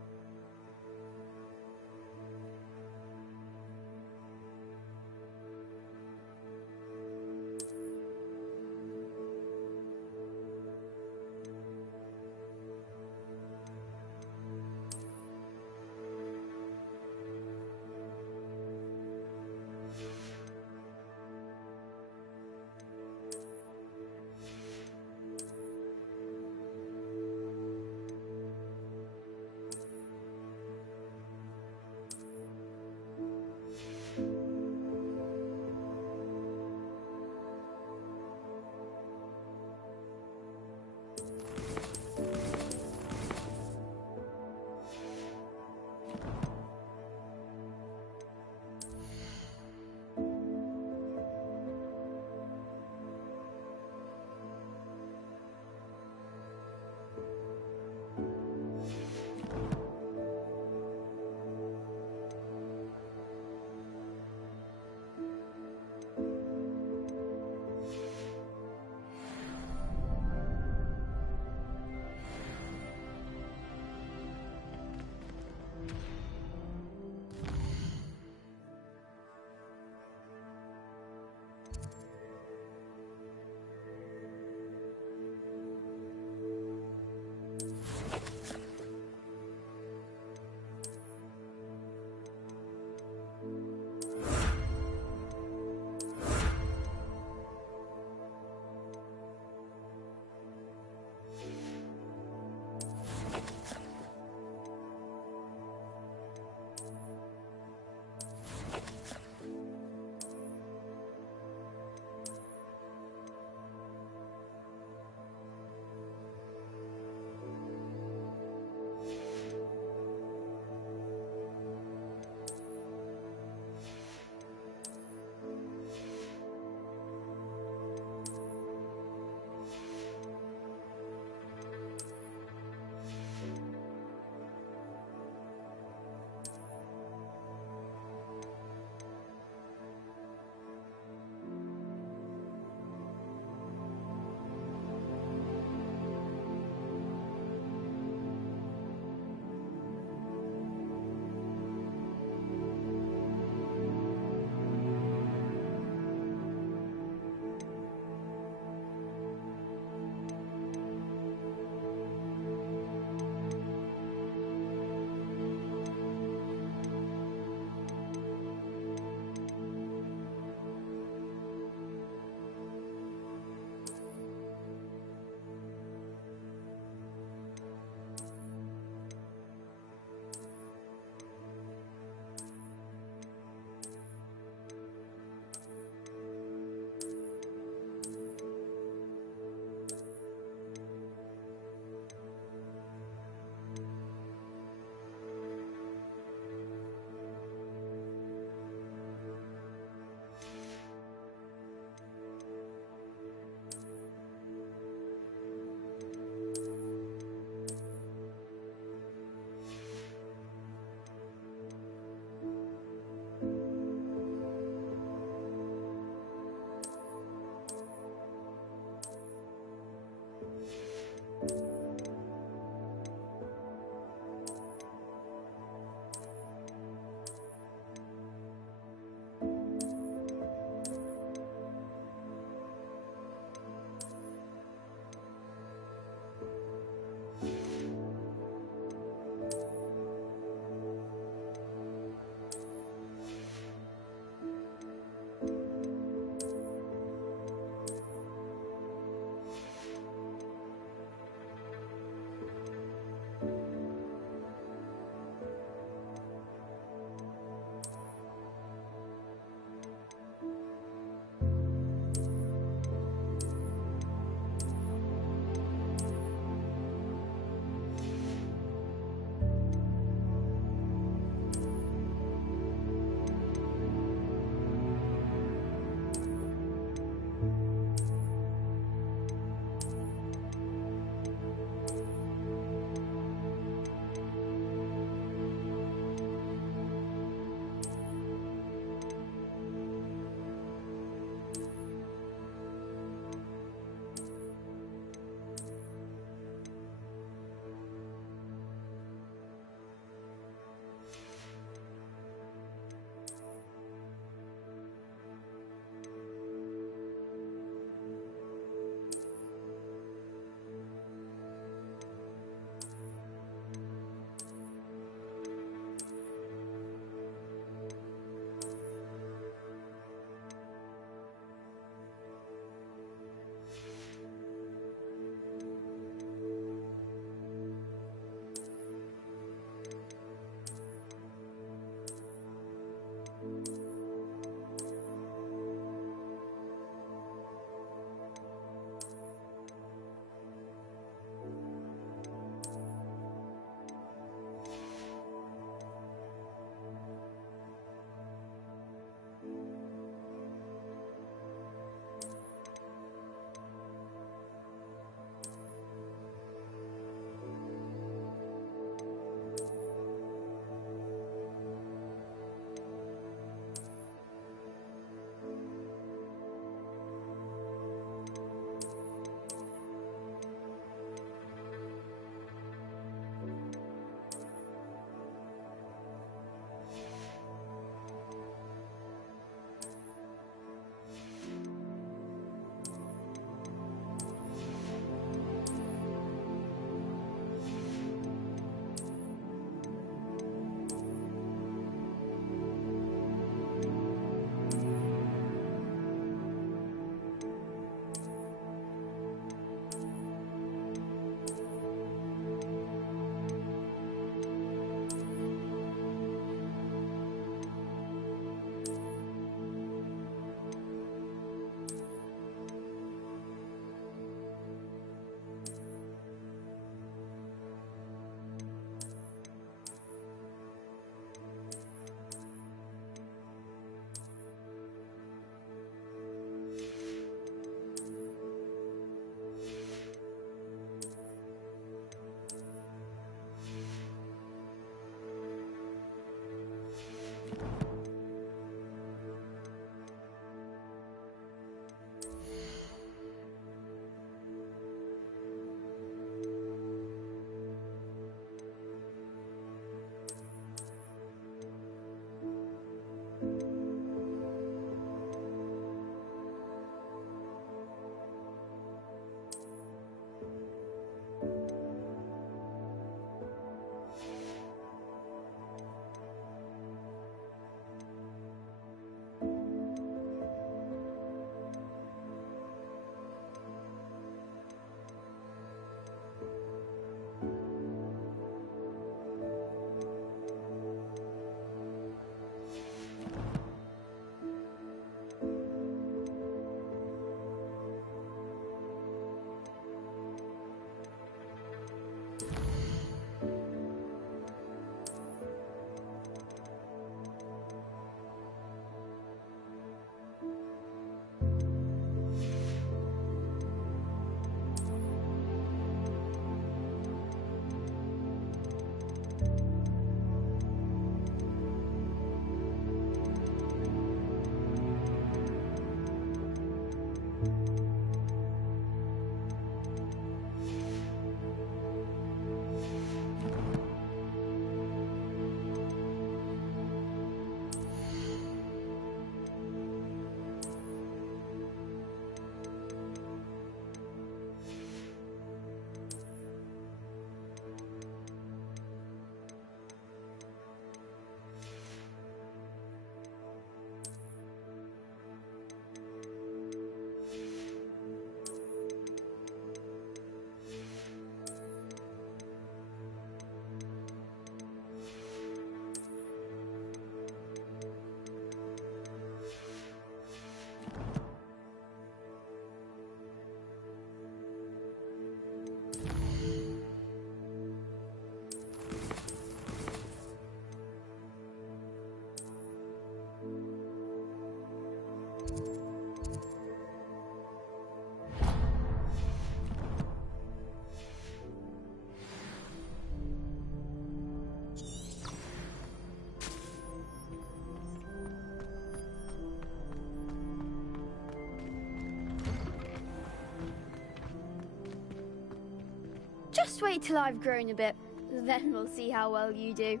Just wait till I've grown a bit. Then we'll see how well you do.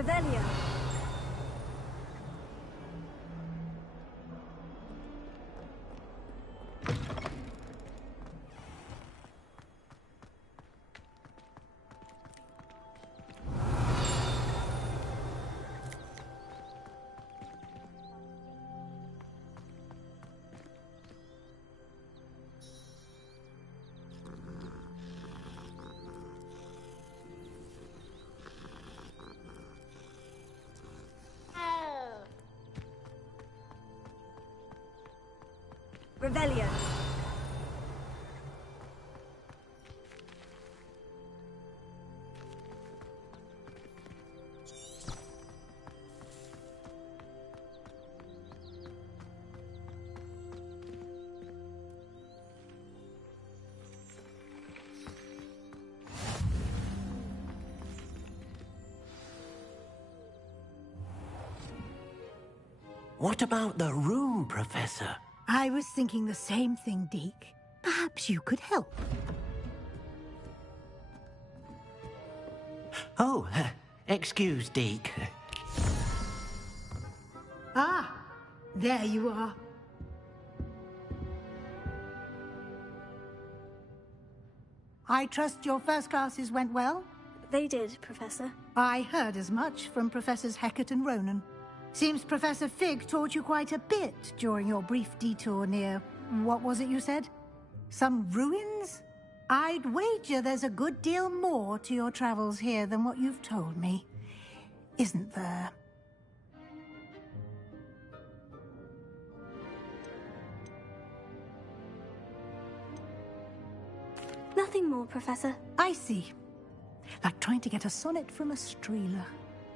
Revelio. Revelio. What about the room, Professor? I was thinking the same thing, Deke. Perhaps you could help. Oh, excuse, Deke. Ah, there you are. I trust your first classes went well? They did, Professor. I heard as much from Professors Hecat and Ronan. Seems Professor Fig taught you quite a bit during your brief detour near... what was it you said? Some ruins? I'd wager there's a good deal more to your travels here than what you've told me. Isn't there? Nothing more, Professor. I see. Like trying to get a sonnet from a streeler.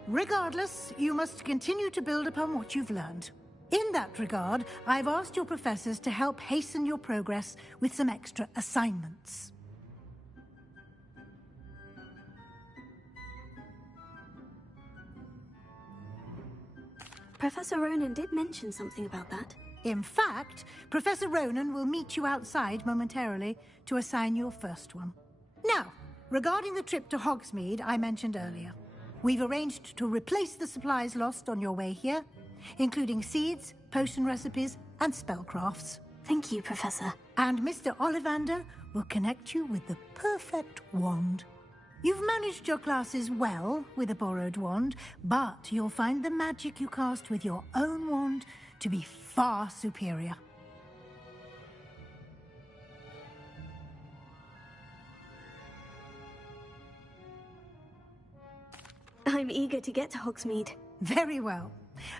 Regardless, you must continue to build upon what you've learned. In that regard, I've asked your professors to help hasten your progress with some extra assignments. Professor Ronan did mention something about that. In fact, Professor Ronan will meet you outside momentarily to assign your first one. Now, regarding the trip to Hogsmeade I mentioned earlier, we've arranged to replace the supplies lost on your way here, including seeds, potion recipes, and spellcrafts. Thank you, Professor. And Mr. Ollivander will connect you with the perfect wand. You've managed your classes well with a borrowed wand, but you'll find the magic you cast with your own wand to be far superior. I'm eager to get to Hogsmeade. Very well.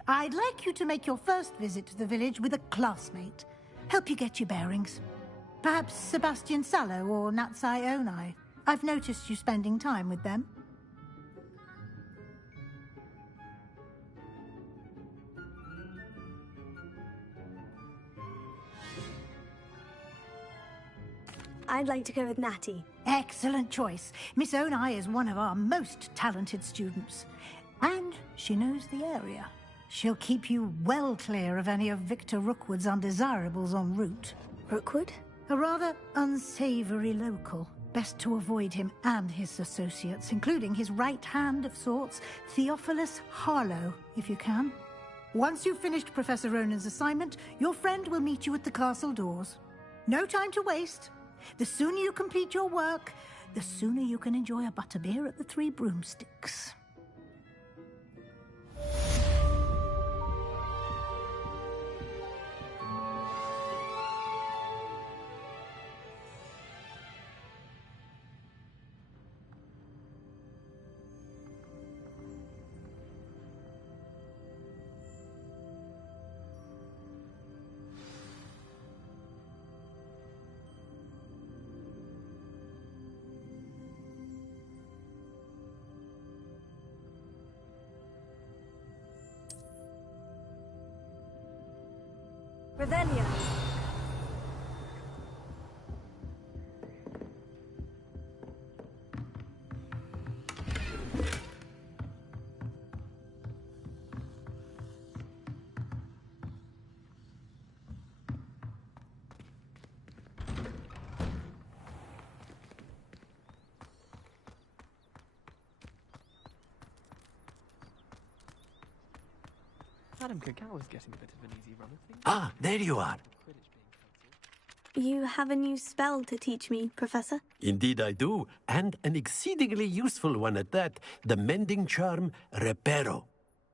I'd like you to make your first visit to the village with a classmate. Help you get your bearings. Perhaps Sebastian Sallow or Natsai Onai. I've noticed you spending time with them. I'd like to go with Natty. Excellent choice. Miss Onai is one of our most talented students. And she knows the area. She'll keep you well clear of any of Victor Rookwood's undesirables en route. Rookwood? A rather unsavory local. Best to avoid him and his associates, including his right hand of sorts, Theophilus Harlow, if you can. Once you've finished Professor Ronan's assignment, your friend will meet you at the castle doors. No time to waste. The sooner you complete your work, the sooner you can enjoy a butterbeer at the Three Broomsticks. Revelio. Madam Kagawa's getting a bit of an easy run of things. Ah, there you are. You have a new spell to teach me, Professor? Indeed I do, and an exceedingly useful one at that. The mending charm, Reparo.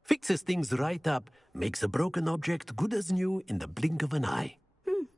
Fixes things right up, makes a broken object good as new in the blink of an eye.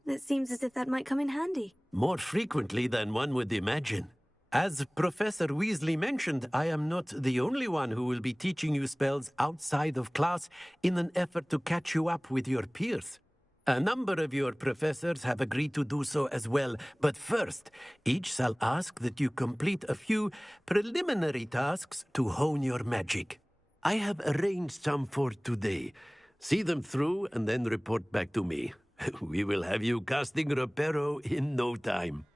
It seems as if that might come in handy. More frequently than one would imagine. As Professor Weasley mentioned, I am not the only one who will be teaching you spells outside of class in an effort to catch you up with your peers. A number of your professors have agreed to do so as well, but first, each shall ask that you complete a few preliminary tasks to hone your magic. I have arranged some for today. See them through and then report back to me. We will have you casting Reparo in no time.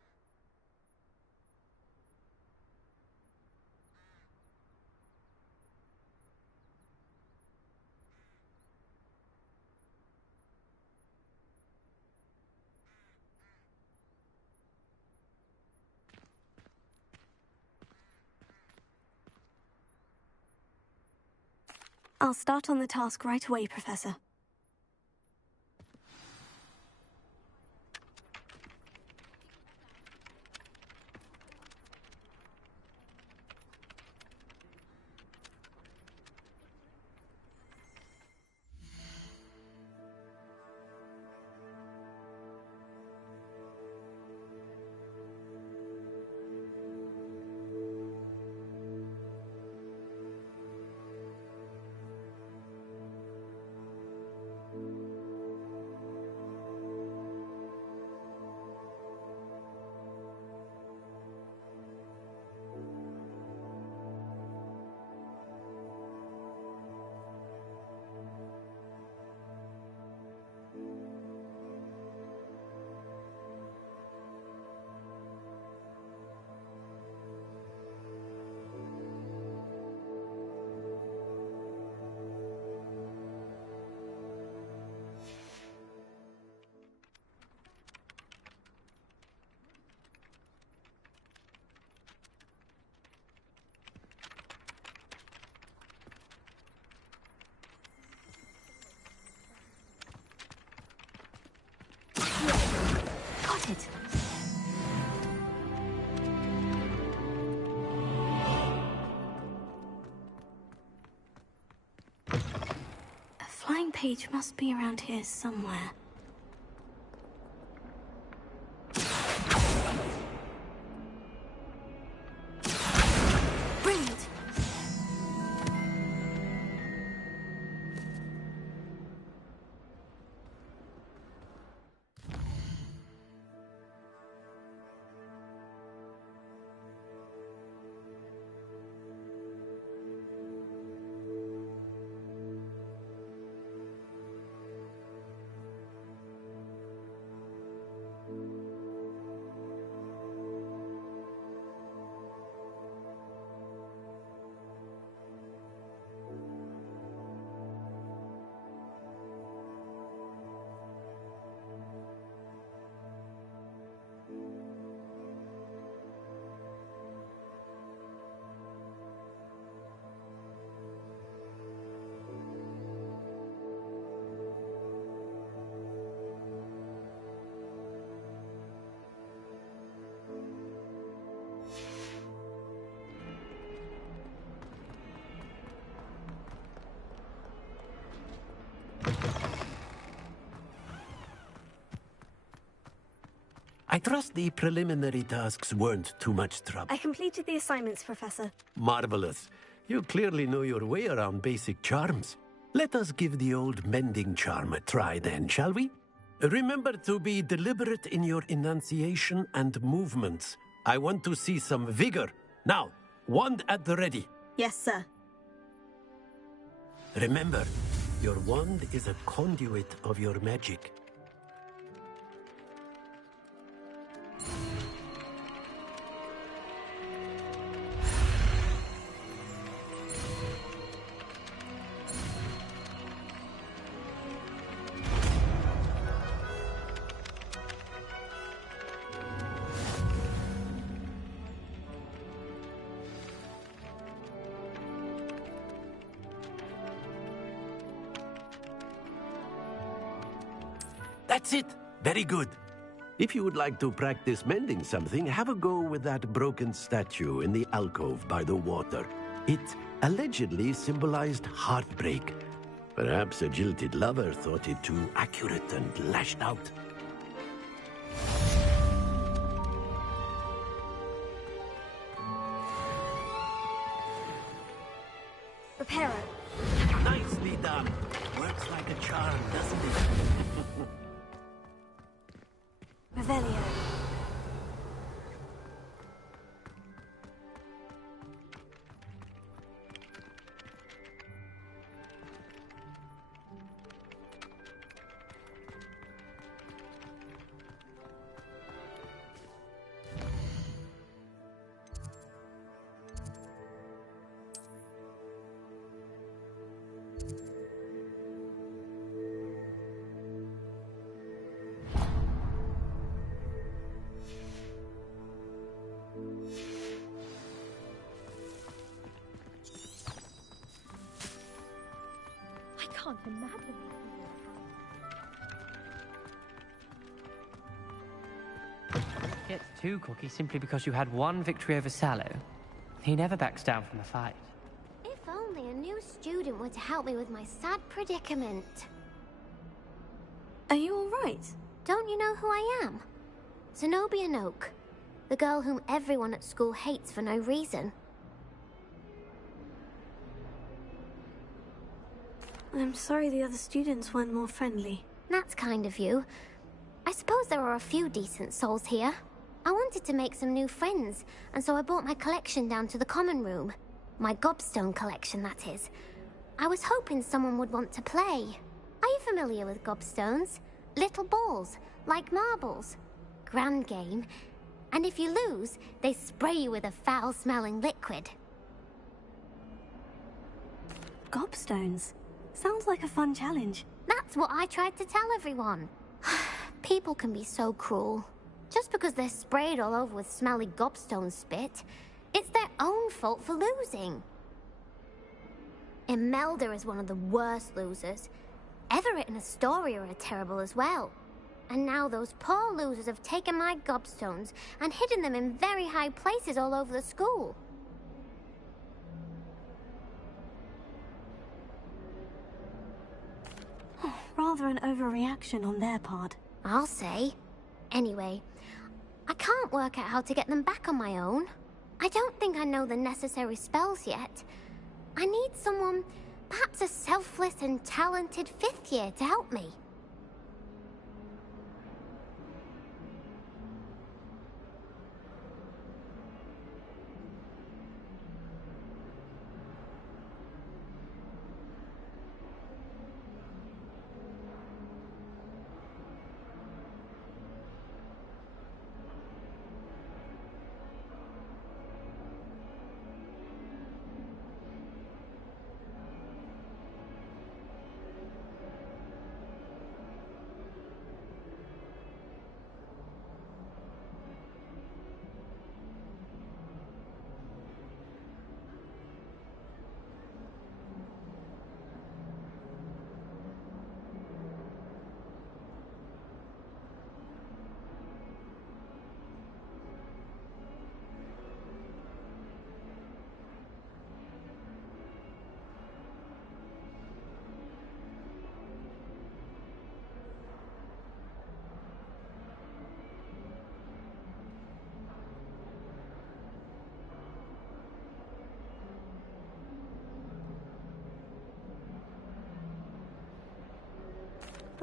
I'll start on the task right away, Professor. Got it. A flying page must be around here somewhere. Brilliant. I trust the preliminary tasks weren't too much trouble. I completed the assignments, Professor. Marvelous. You clearly know your way around basic charms. Let us give the old mending charm a try then, shall we? Remember to be deliberate in your enunciation and movements. I want to see some vigor. Now, wand at the ready. Yes, sir. Remember, your wand is a conduit of your magic. That's it. Very good. If you would like to practice mending something, have a go with that broken statue in the alcove by the water. It allegedly symbolized heartbreak. Perhaps a jilted lover thought it too accurate and lashed out. Reparo. Nicely done. Works like a charm, doesn't it? Revelio. I can't imagine. Get two cookies simply because you had one victory over Sallow. He never backs down from a fight. If only a new student were to help me with my sad predicament. Are you all right? Don't you know who I am? Zenobia Noak, the girl whom everyone at school hates for no reason. I'm sorry the other students weren't more friendly. That's kind of you. I suppose there are a few decent souls here. I wanted to make some new friends, and so I brought my collection down to the common room. My gobstone collection, that is. I was hoping someone would want to play. Are you familiar with gobstones? Little balls, like marbles. Grand game. And if you lose, they spray you with a foul-smelling liquid. Gobstones? Sounds like a fun challenge. That's what I tried to tell everyone. People can be so cruel. Just because they're sprayed all over with smelly gobstone spit, it's their own fault for losing. Imelda is one of the worst losers. Everett and Astoria are terrible as well. And now those poor losers have taken my gobstones and hidden them in very high places all over the school. Rather an overreaction on their part. I'll say. Anyway, I can't work out how to get them back on my own. I don't think I know the necessary spells yet. I need someone, perhaps a selfless and talented 5th year to help me.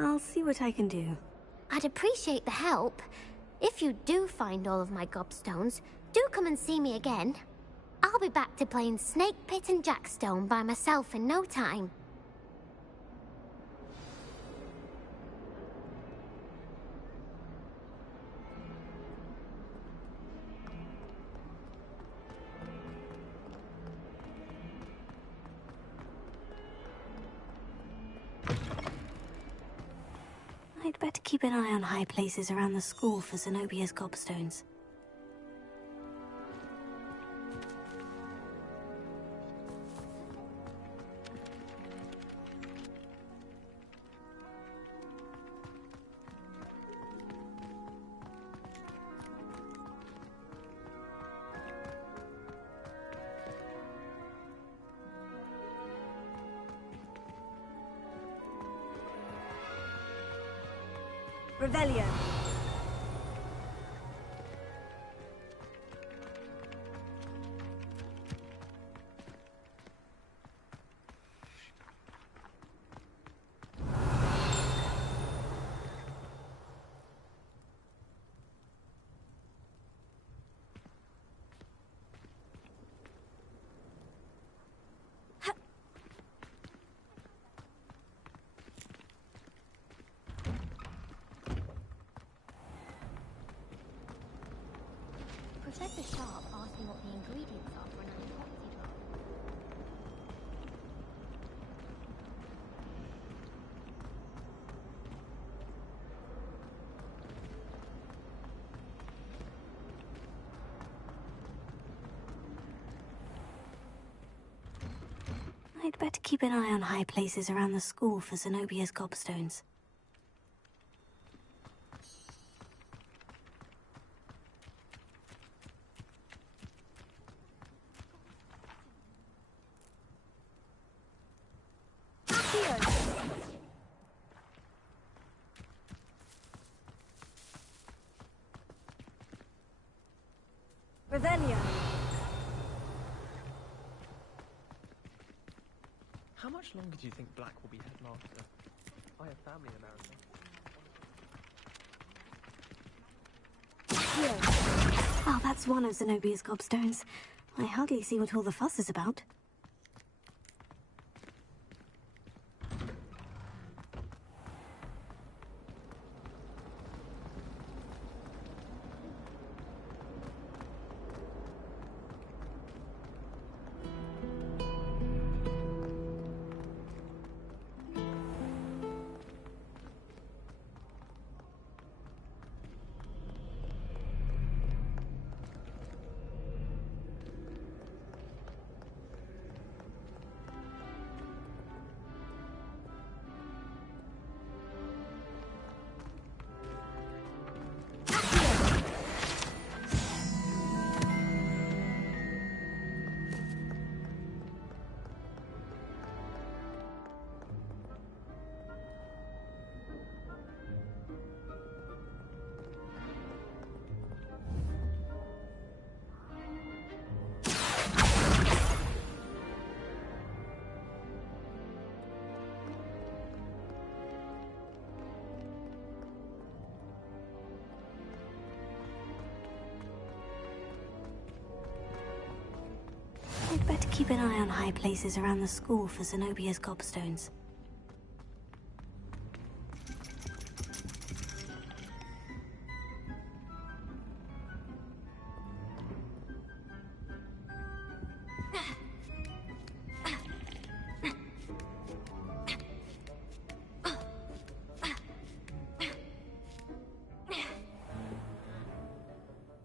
I'll see what I can do. I'd appreciate the help. If you do find all of my gobstones, do come and see me again. I'll be back to playing Snake Pit and Jackstone by myself in no time. I'd better keep an eye on high places around the school for Zenobia's gobstones. Revelio. Professor Sharp asked me what the ingredients are for an epoxy drop. I'd better keep an eye on high places around the school for Zenobia's gobstones. Revelio. How much longer do you think Black will be headmaster? I have family in America. Oh, that's one of Zenobia's gobstones. I hardly see what all the fuss is about. I'd better keep an eye on high places around the school for Zenobia's gobstones.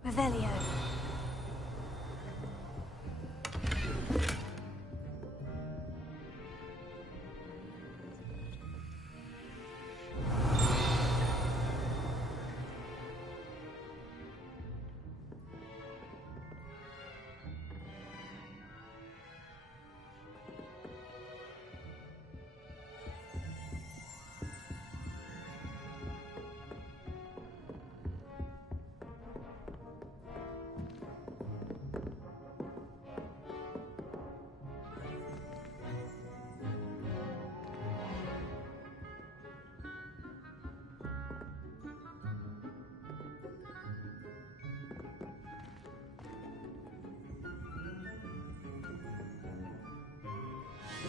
Revelio.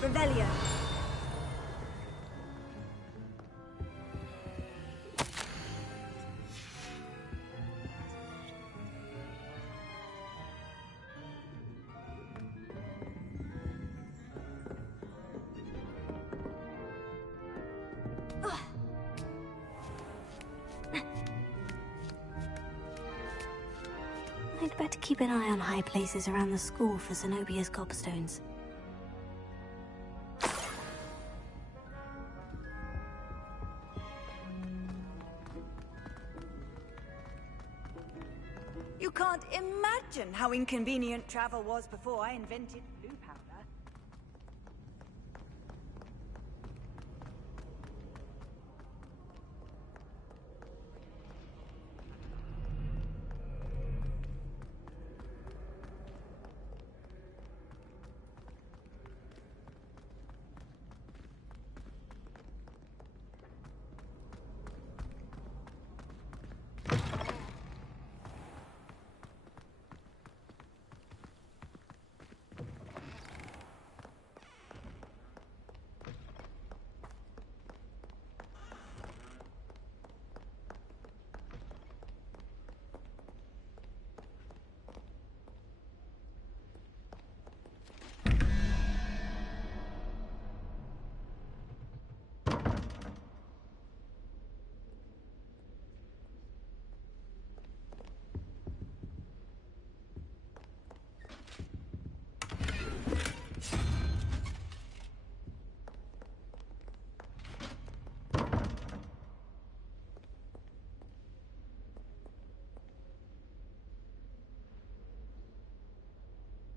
Revelio. I'd better keep an eye on high places around the school for Zenobia's gobstones. You can't imagine how inconvenient travel was before I invented blue powder.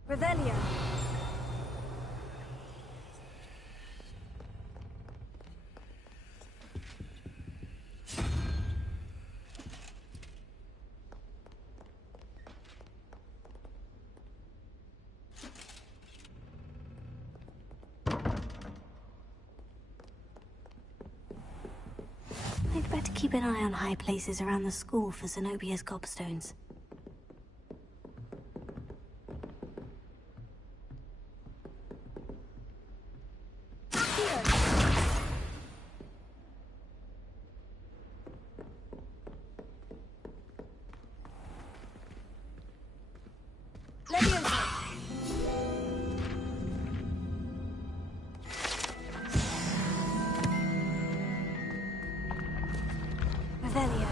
Revelio. I'd better keep an eye on high places around the school for Zenobia's gobstones. Revelio.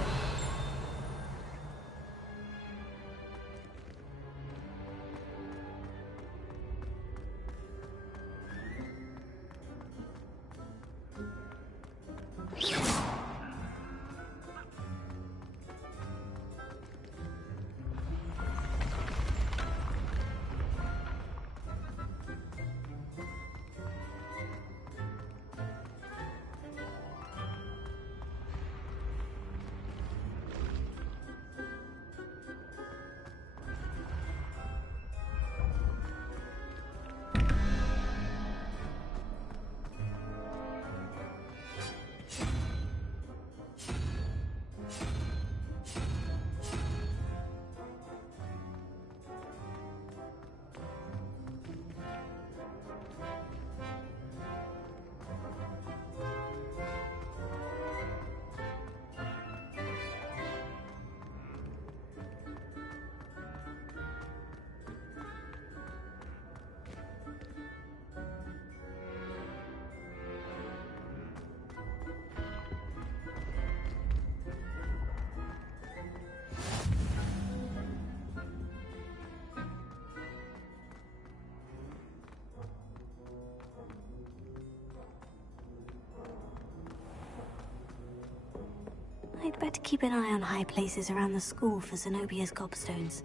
I'd better keep an eye on high places around the school for Zenobia's gobstones.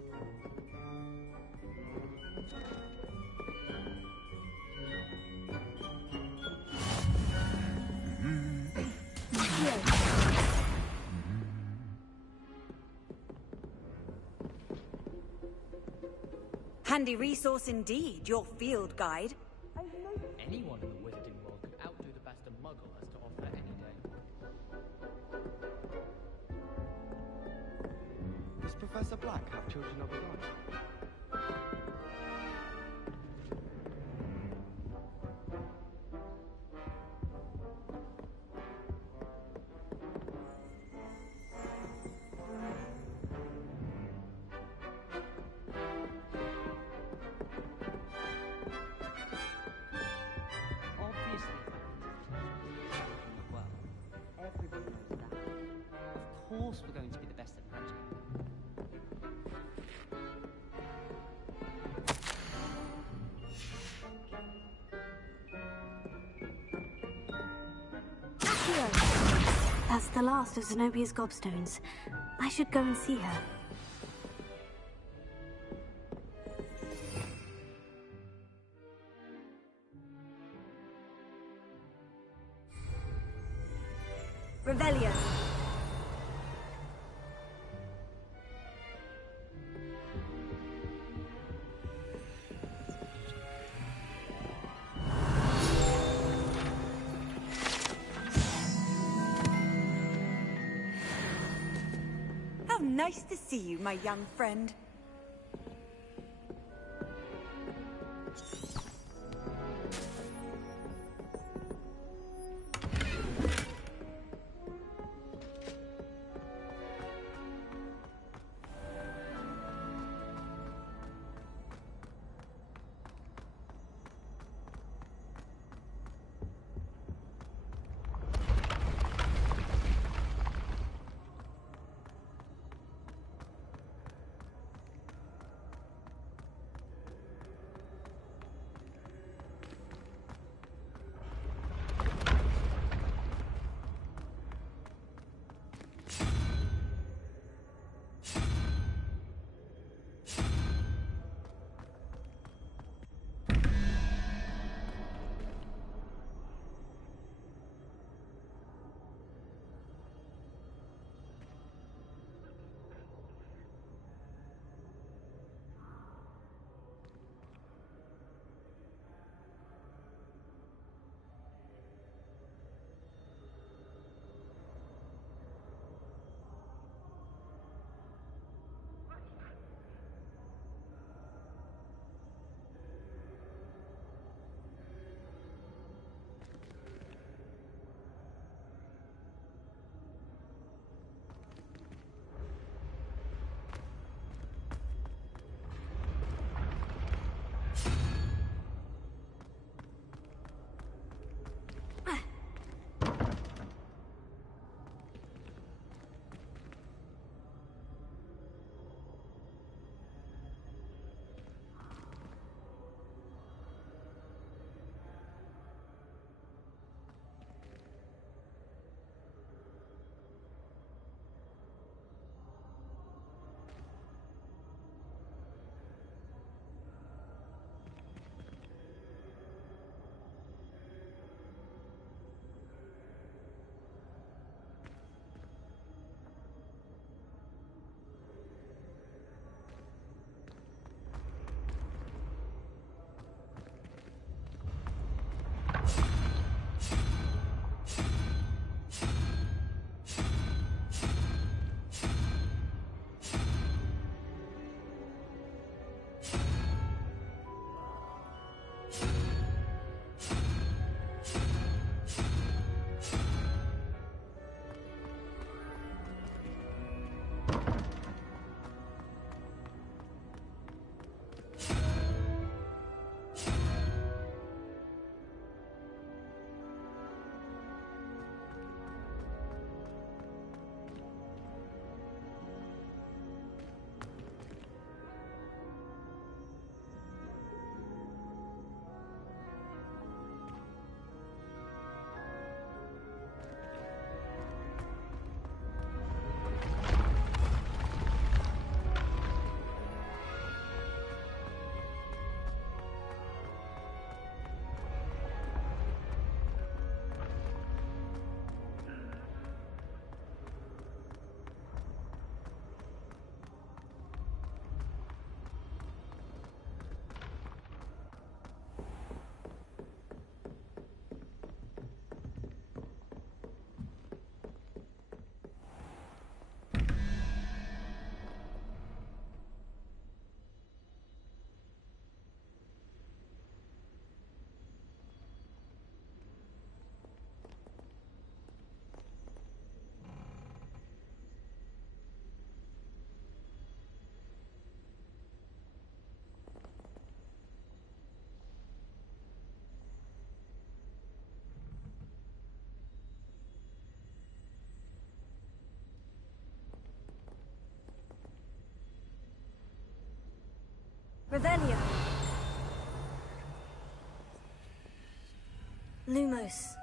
Handy resource indeed, your field guide. Anyone in the wizarding world could outdo the best a muggle has to offer any day. Does Professor Black have children of his own? That's the last of Zenobia's gobstones. I should go and see her. Revelio. How nice to see you, my young friend. Revelio. Lumos.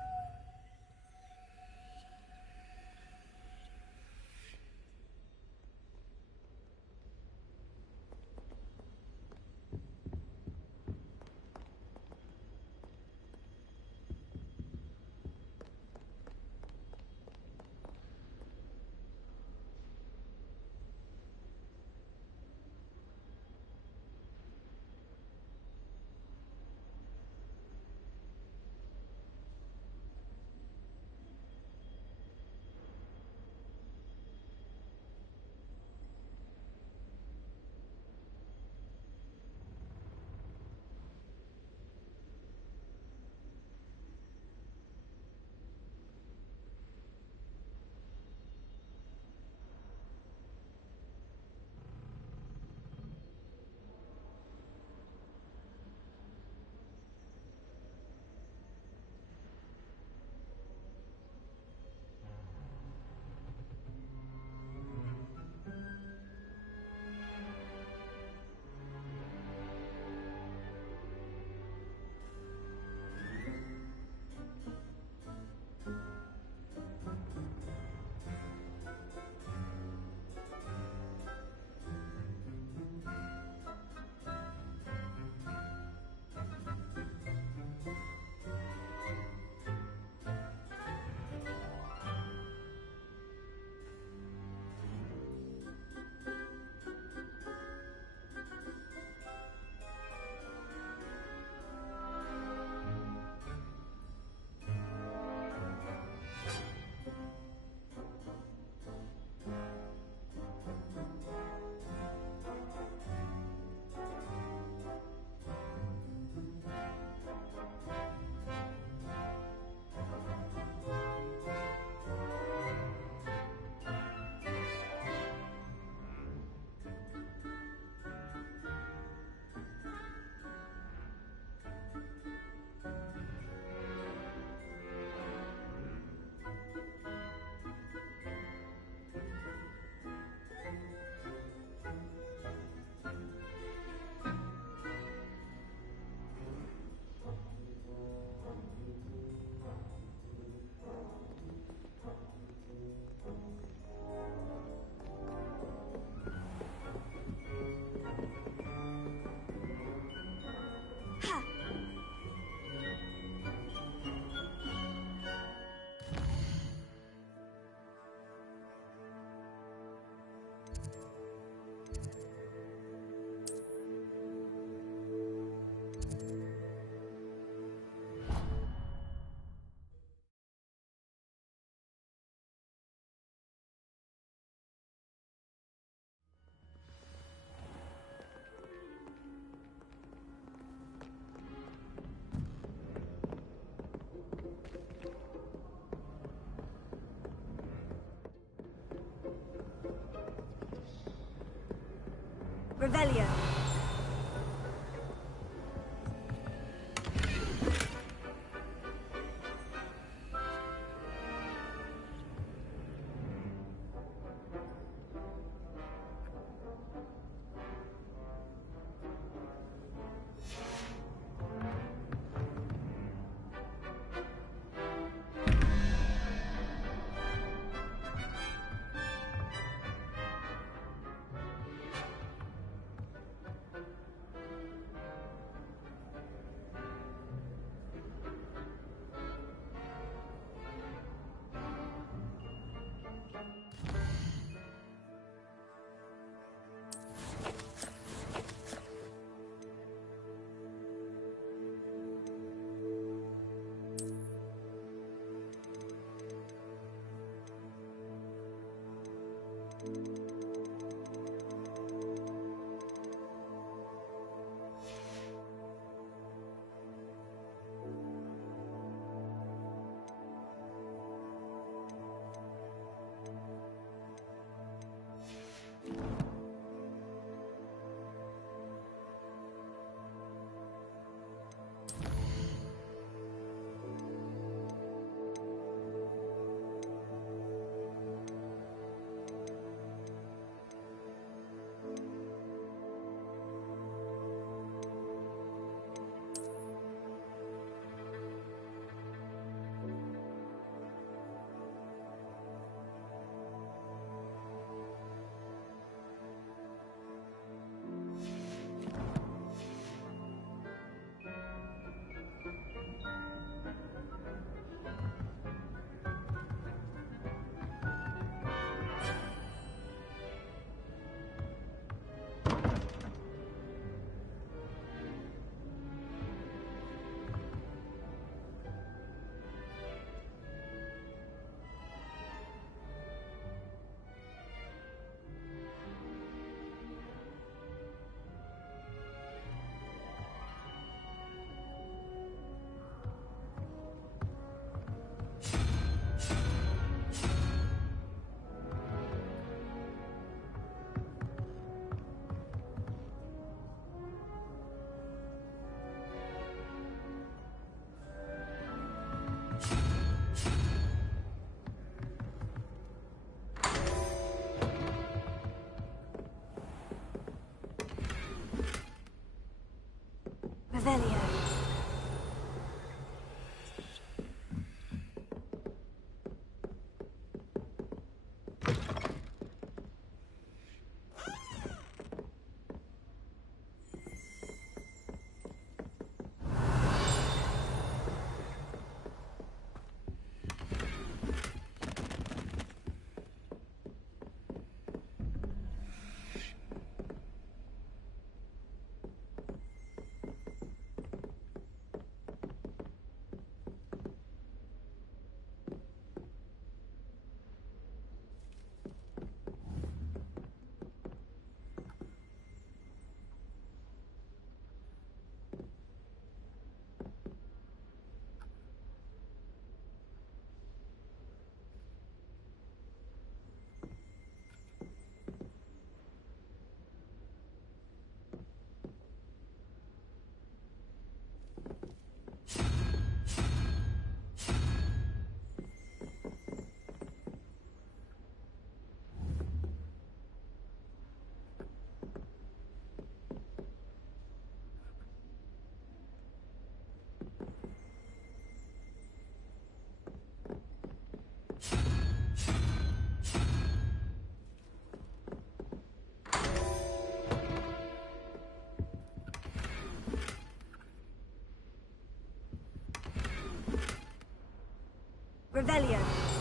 Revelio. Revelio. Revelio.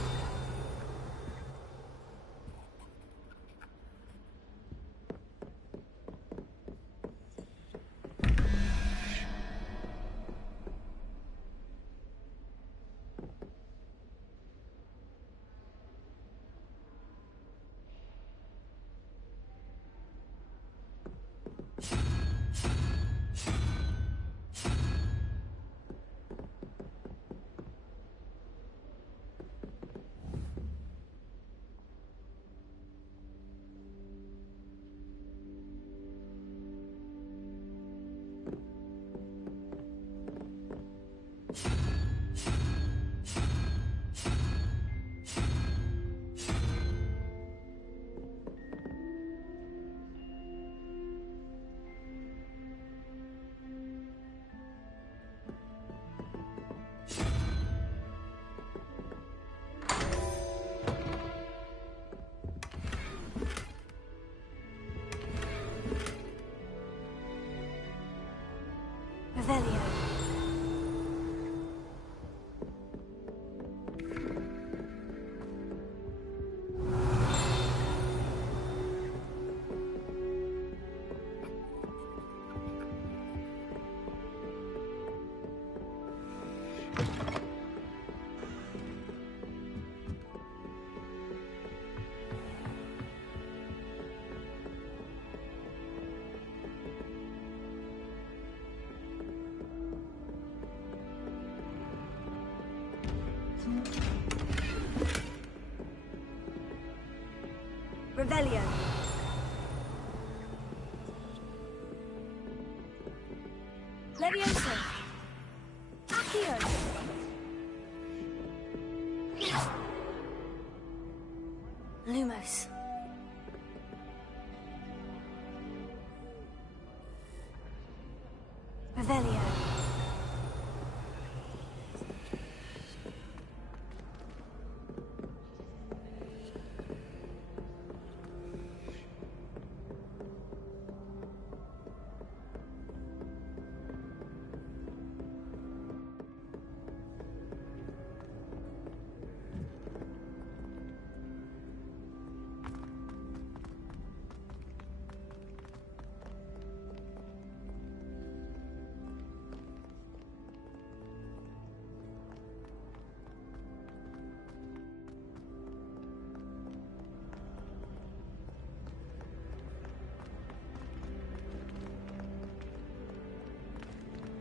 Revelio. Levioso. Accio. Lumos. Revelio.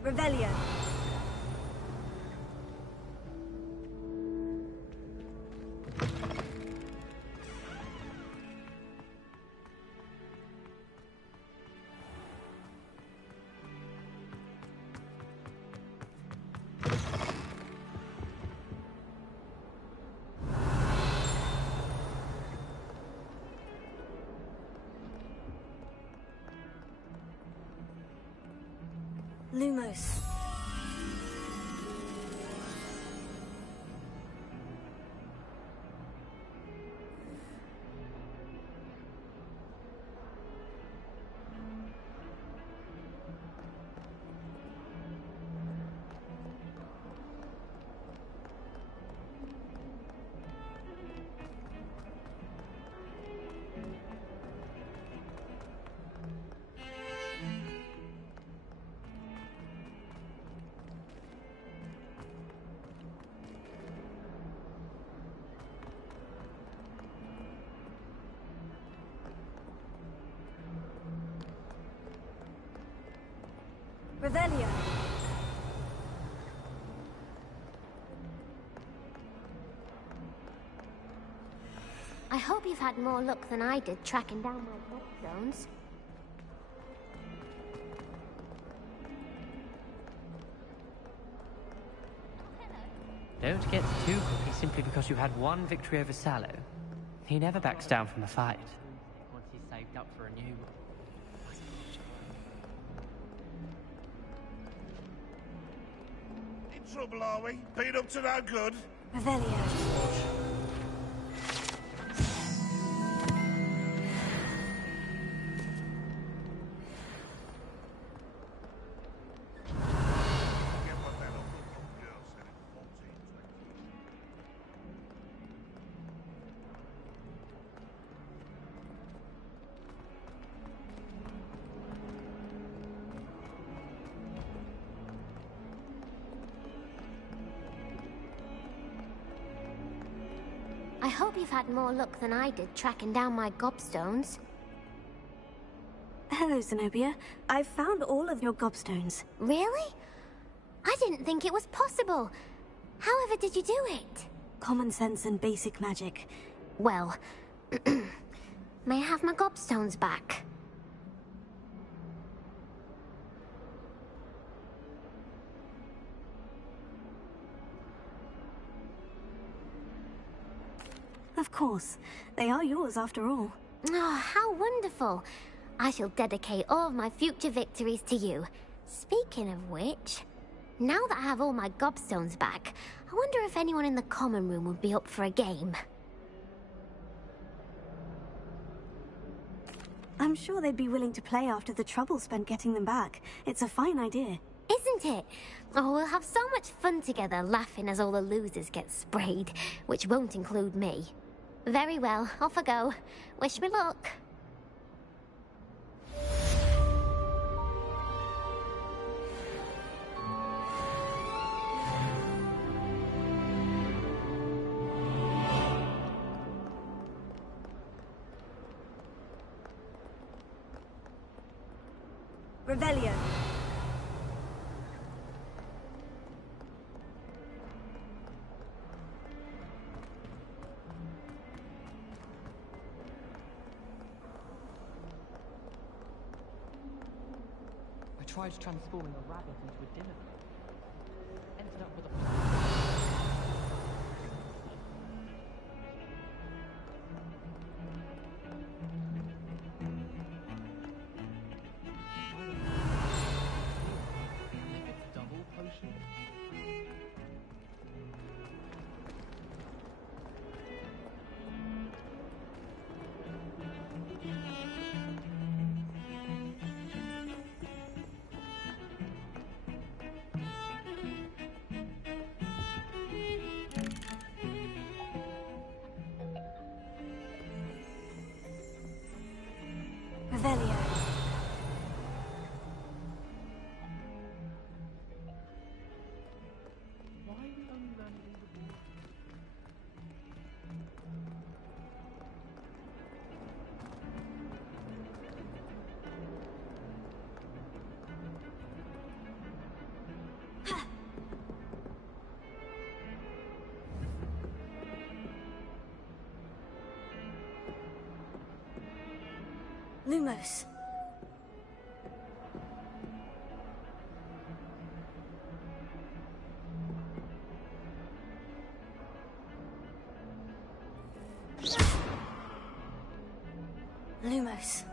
Revelio. Lumos. Revelio. I hope you've had more luck than I did tracking down my Gobstones. Don't get too cocky simply because you had one victory over Sallow. He never backs down from a fight. Once he's saved up for a new one. In trouble, are we? Been up to no good? Revelio. I hope you've had more luck than I did tracking down my Gobstones. Hello, Zenobia. I've found all of your Gobstones. Really? I didn't think it was possible. However did you do it? Common sense and basic magic. Well, may I have my Gobstones back? Of course. They are yours after all. Oh, how wonderful. I shall dedicate all of my future victories to you. Speaking of which, now that I have all my Gobstones back, I wonder if anyone in the common room would be up for a game. I'm sure they'd be willing to play after the trouble spent getting them back. It's a fine idea. Isn't it? Oh, we'll have so much fun together, laughing as all the losers get sprayed, which won't include me. Very well, off I go. Wish me luck. Revelio. tried transforming a rabbit into a dinner plate. Ended up with a... double potion? Revelio. Why are we only learning the board? Lumos. Lumos.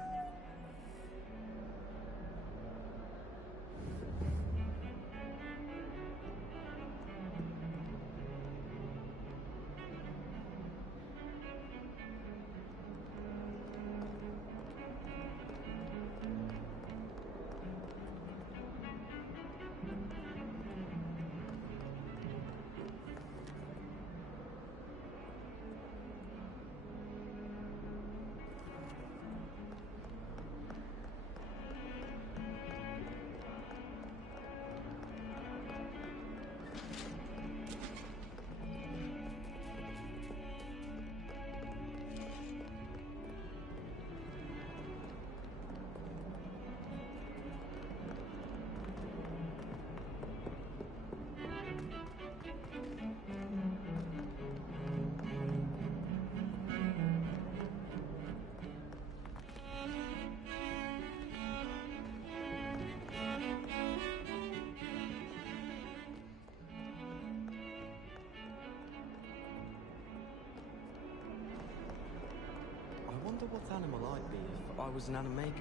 I wonder what animal I'd be if I was an animagus.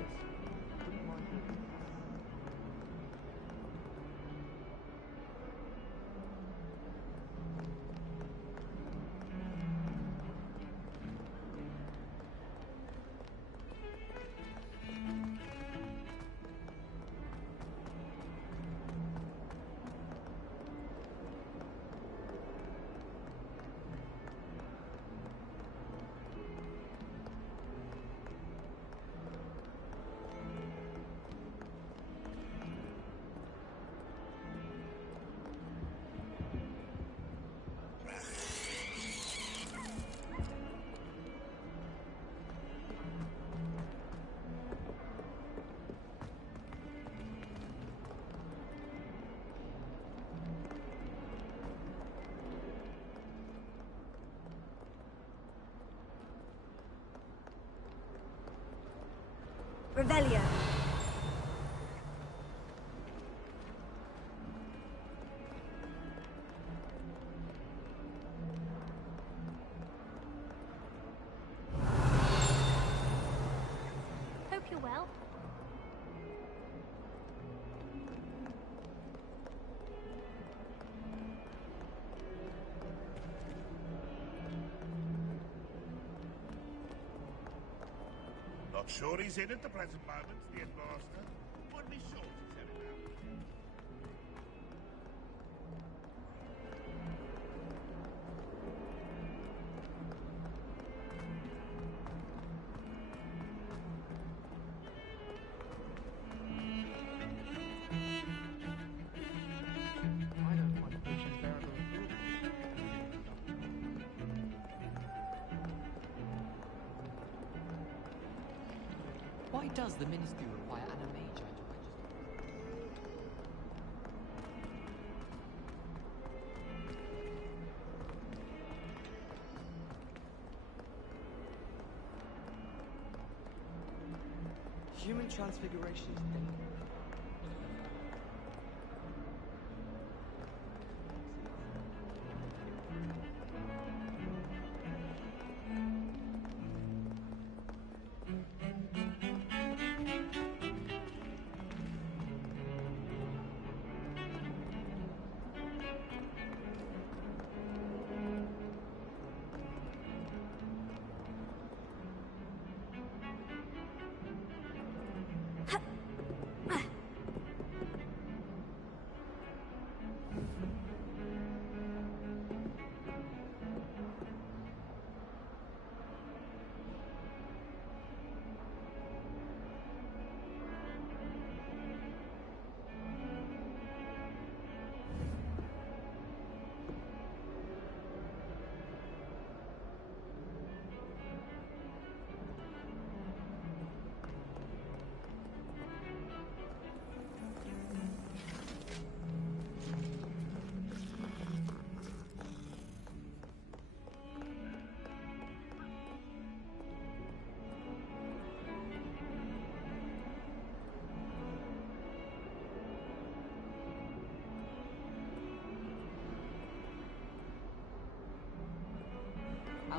Revelio. Hope you're well. Not sure he's in at the present moment, the headmaster. Would be sure to tell him out. I don't find potions bearable at all. Why does the ministry require animagia to register? Human transfiguration is dangerous.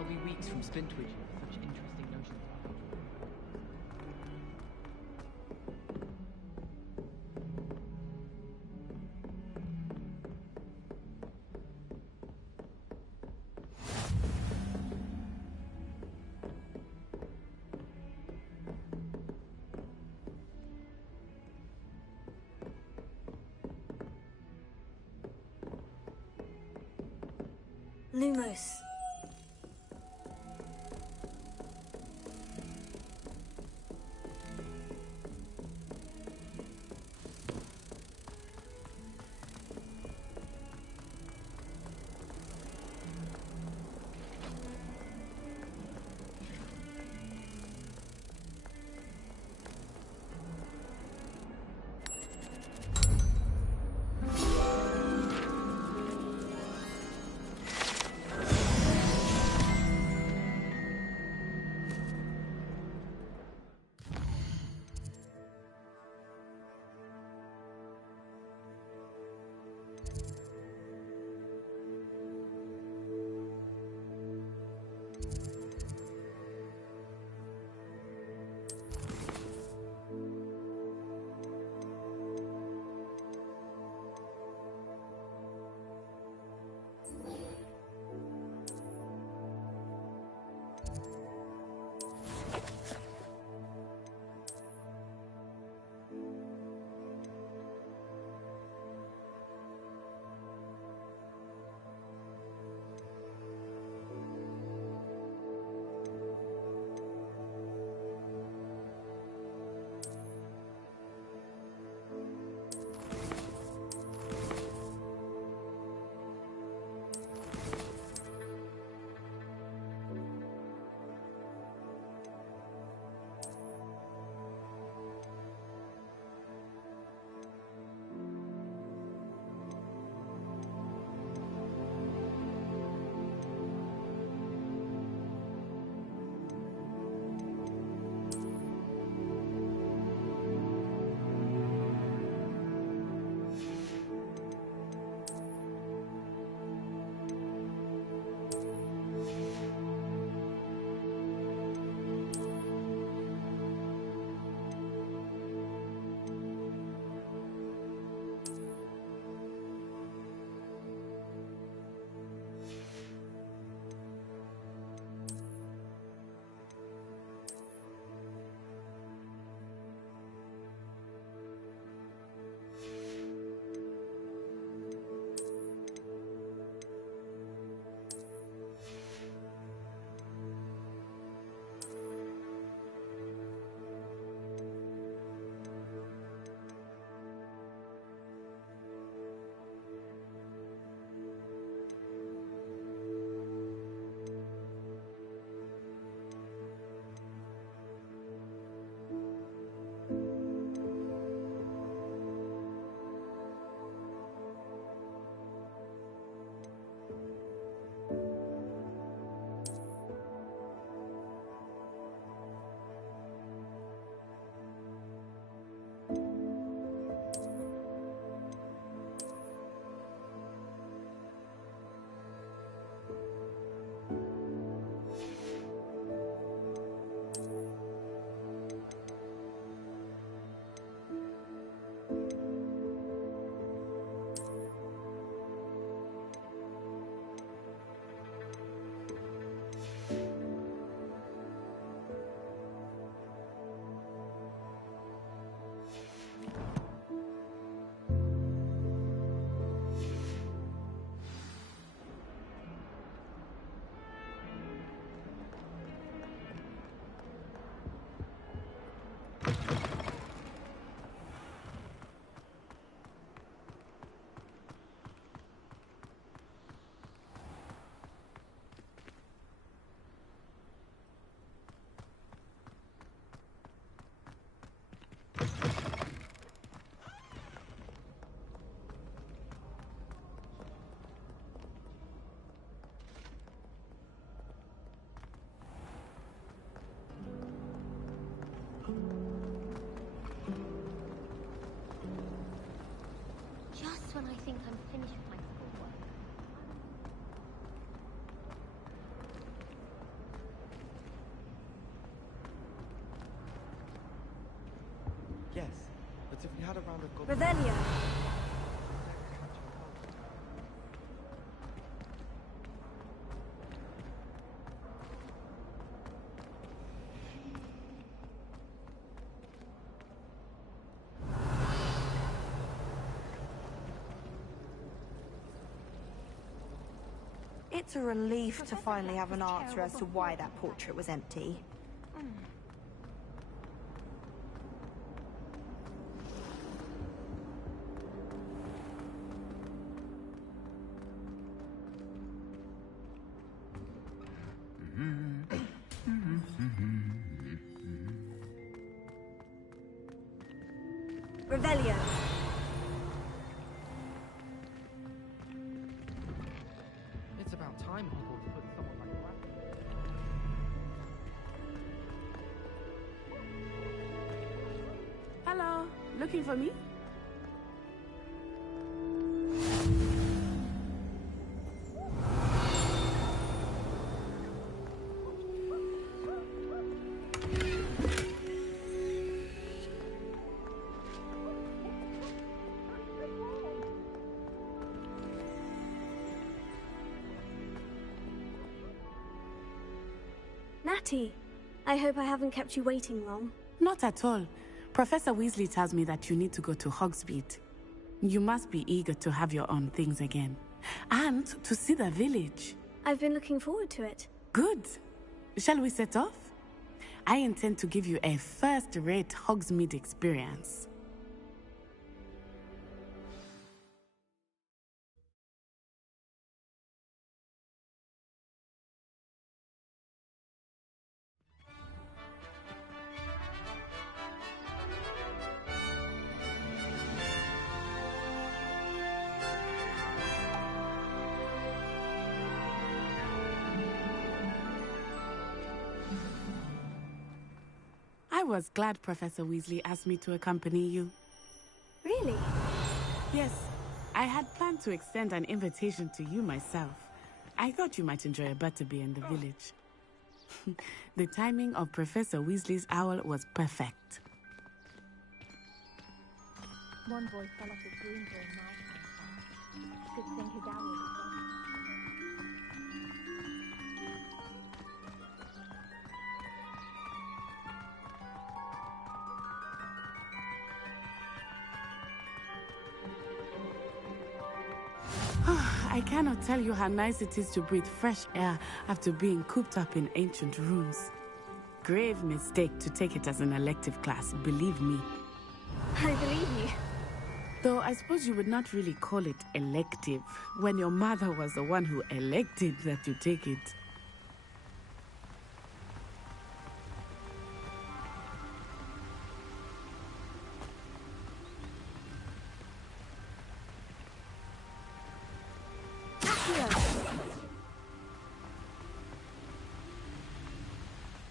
be weeks from Splintwich. Such interesting notions. Lumos. Yes, but if we had a round of good... Revelio. It's a relief to finally have an answer as to why that portrait was empty. Revelio. It's about time Hogwarts put someone like that. Hello, looking for me? Natty, I hope I haven't kept you waiting long. Not at all. Professor Weasley tells me that you need to go to Hogsmeade. You must be eager to have your own things again. And to see the village. I've been looking forward to it. Good. Shall we set off? I intend to give you a first-rate Hogsmeade experience. I was glad Professor Weasley asked me to accompany you. Really? Yes, I had planned to extend an invitation to you myself. I thought you might enjoy a butterbeer in the village. The timing of Professor Weasley's owl was perfect. One boy fell off his broom during my time. Good thing his owl was gone. I cannot tell you how nice it is to breathe fresh air after being cooped up in ancient rooms. Grave mistake to take it as an elective class, believe me. I believe you. Though I suppose you would not really call it elective when your mother was the one who elected that you take it.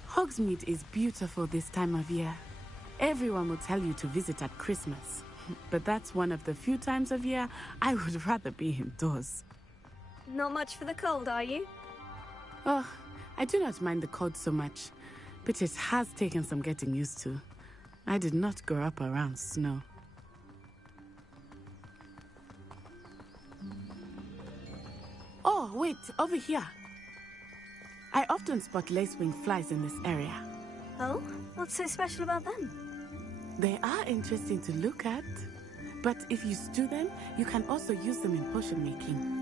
Hogsmeade is beautiful this time of year. Everyone will tell you to visit at Christmas. But that's one of the few times of year I would rather be indoors. Not much for the cold, are you? Oh, I do not mind the cold so much, but it has taken some getting used to. I did not grow up around snow. Oh, wait, over here. I often spot lacewing flies in this area. Oh? What's so special about them? They are interesting to look at, but if you stew them, you can also use them in potion making.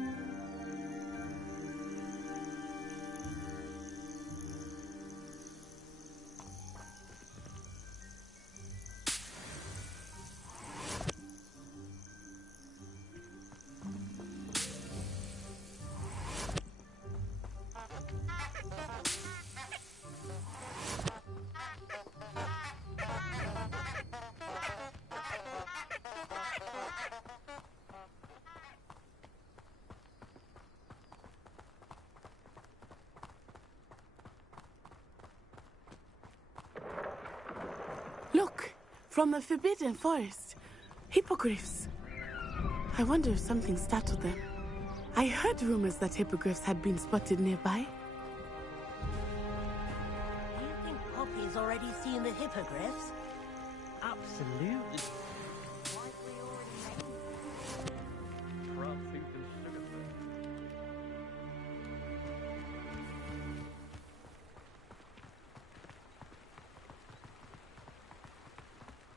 Look, from the Forbidden Forest. Hippogriffs. I wonder if something startled them. I heard rumors that hippogriffs had been spotted nearby. Do you think Poppy's already seen the hippogriffs? Absolutely. Crab soup and sugar fruit.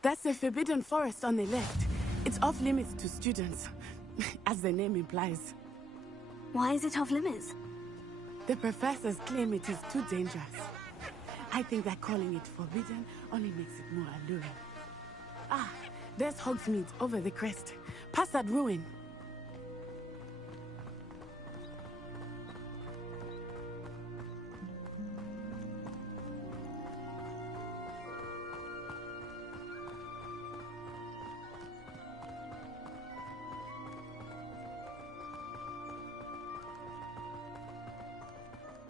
That's the Forbidden Forest on the left. It's off limits to students, as the name implies. Why is it off limits? The professors claim it is too dangerous. I think that calling it forbidden only makes it more alluring. Ah, there's Hogsmeade over the crest. Past that ruin.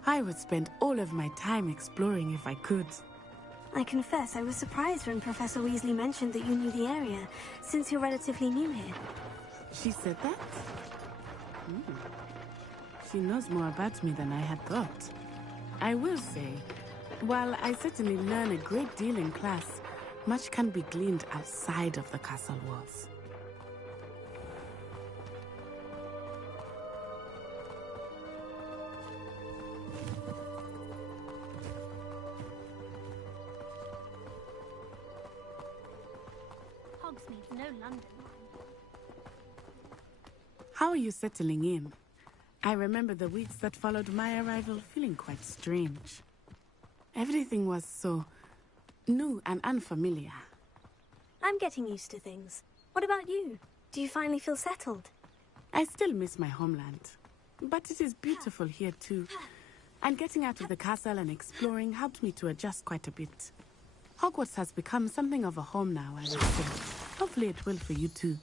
I would spend all of my time exploring if I could. I confess I was surprised when Professor Weasley mentioned that you knew the area, since you're relatively new here. She said that? She knows more about me than I had thought. I will say, while I certainly learn a great deal in class, much can be gleaned outside of the castle walls. Hogsmeade's no London. How are you settling in? I remember the weeks that followed my arrival feeling quite strange. Everything was so new and unfamiliar. I'm getting used to things. What about you? Do you finally feel settled? I still miss my homeland, but it is beautiful here too. And getting out of the castle and exploring helped me to adjust quite a bit. Hogwarts has become something of a home now, I would say. Hopefully it will for you too.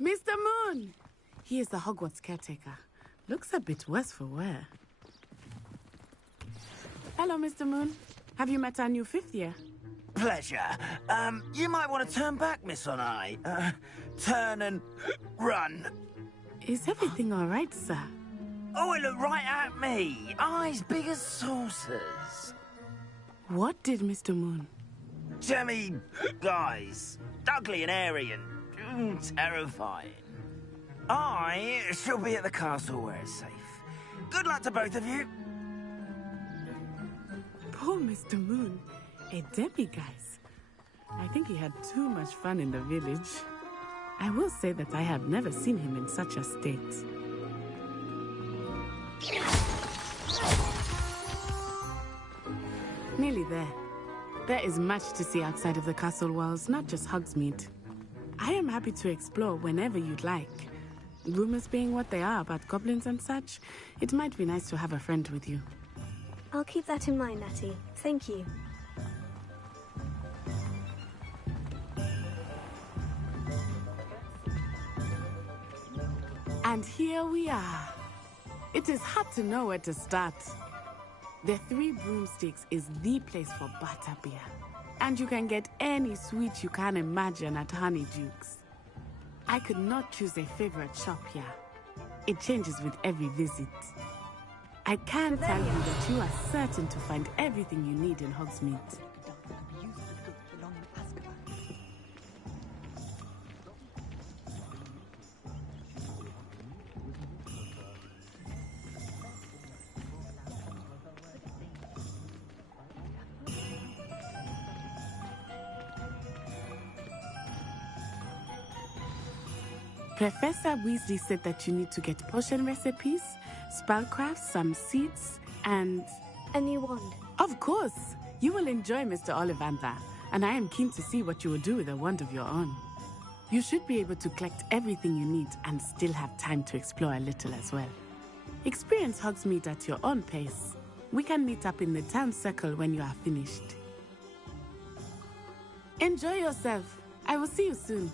Mr. Moon! He is the Hogwarts caretaker. Looks a bit worse for wear. Hello, Mr. Moon. Have you met our new fifth year? Pleasure. You might want to turn back, Miss Onai. Turn and run. Is everything all right, sir? Oh, it looked right at me. Eyes big as saucers. What did Mr. Moon? Jemmy guys. Ugly and airy and terrifying. I shall be at the castle where it's safe. Good luck to both of you. Poor Mr. Moon. A demiguise. I think he had too much fun in the village. I will say that I have never seen him in such a state. Nearly there. There is much to see outside of the castle walls, not just Hogsmeade. I am happy to explore whenever you'd like. Rumors being what they are about goblins and such, it might be nice to have a friend with you. I'll keep that in mind, Natty. Thank you. And here we are. It is hard to know where to start. The Three Broomsticks is the place for butterbeer. And you can get any sweet you can imagine at Honeydukes. I could not choose a favorite shop here. It changes with every visit. I can tell you that you are certain to find everything you need in Hogsmeade. Professor Weasley said that you need to get potion recipes, spellcraft, some seeds, and... a new wand. Of course! You will enjoy Mr. Ollivander, and I am keen to see what you will do with a wand of your own. You should be able to collect everything you need and still have time to explore a little as well. Experience Hogsmeade at your own pace. We can meet up in the town circle when you are finished. Enjoy yourself. I will see you soon.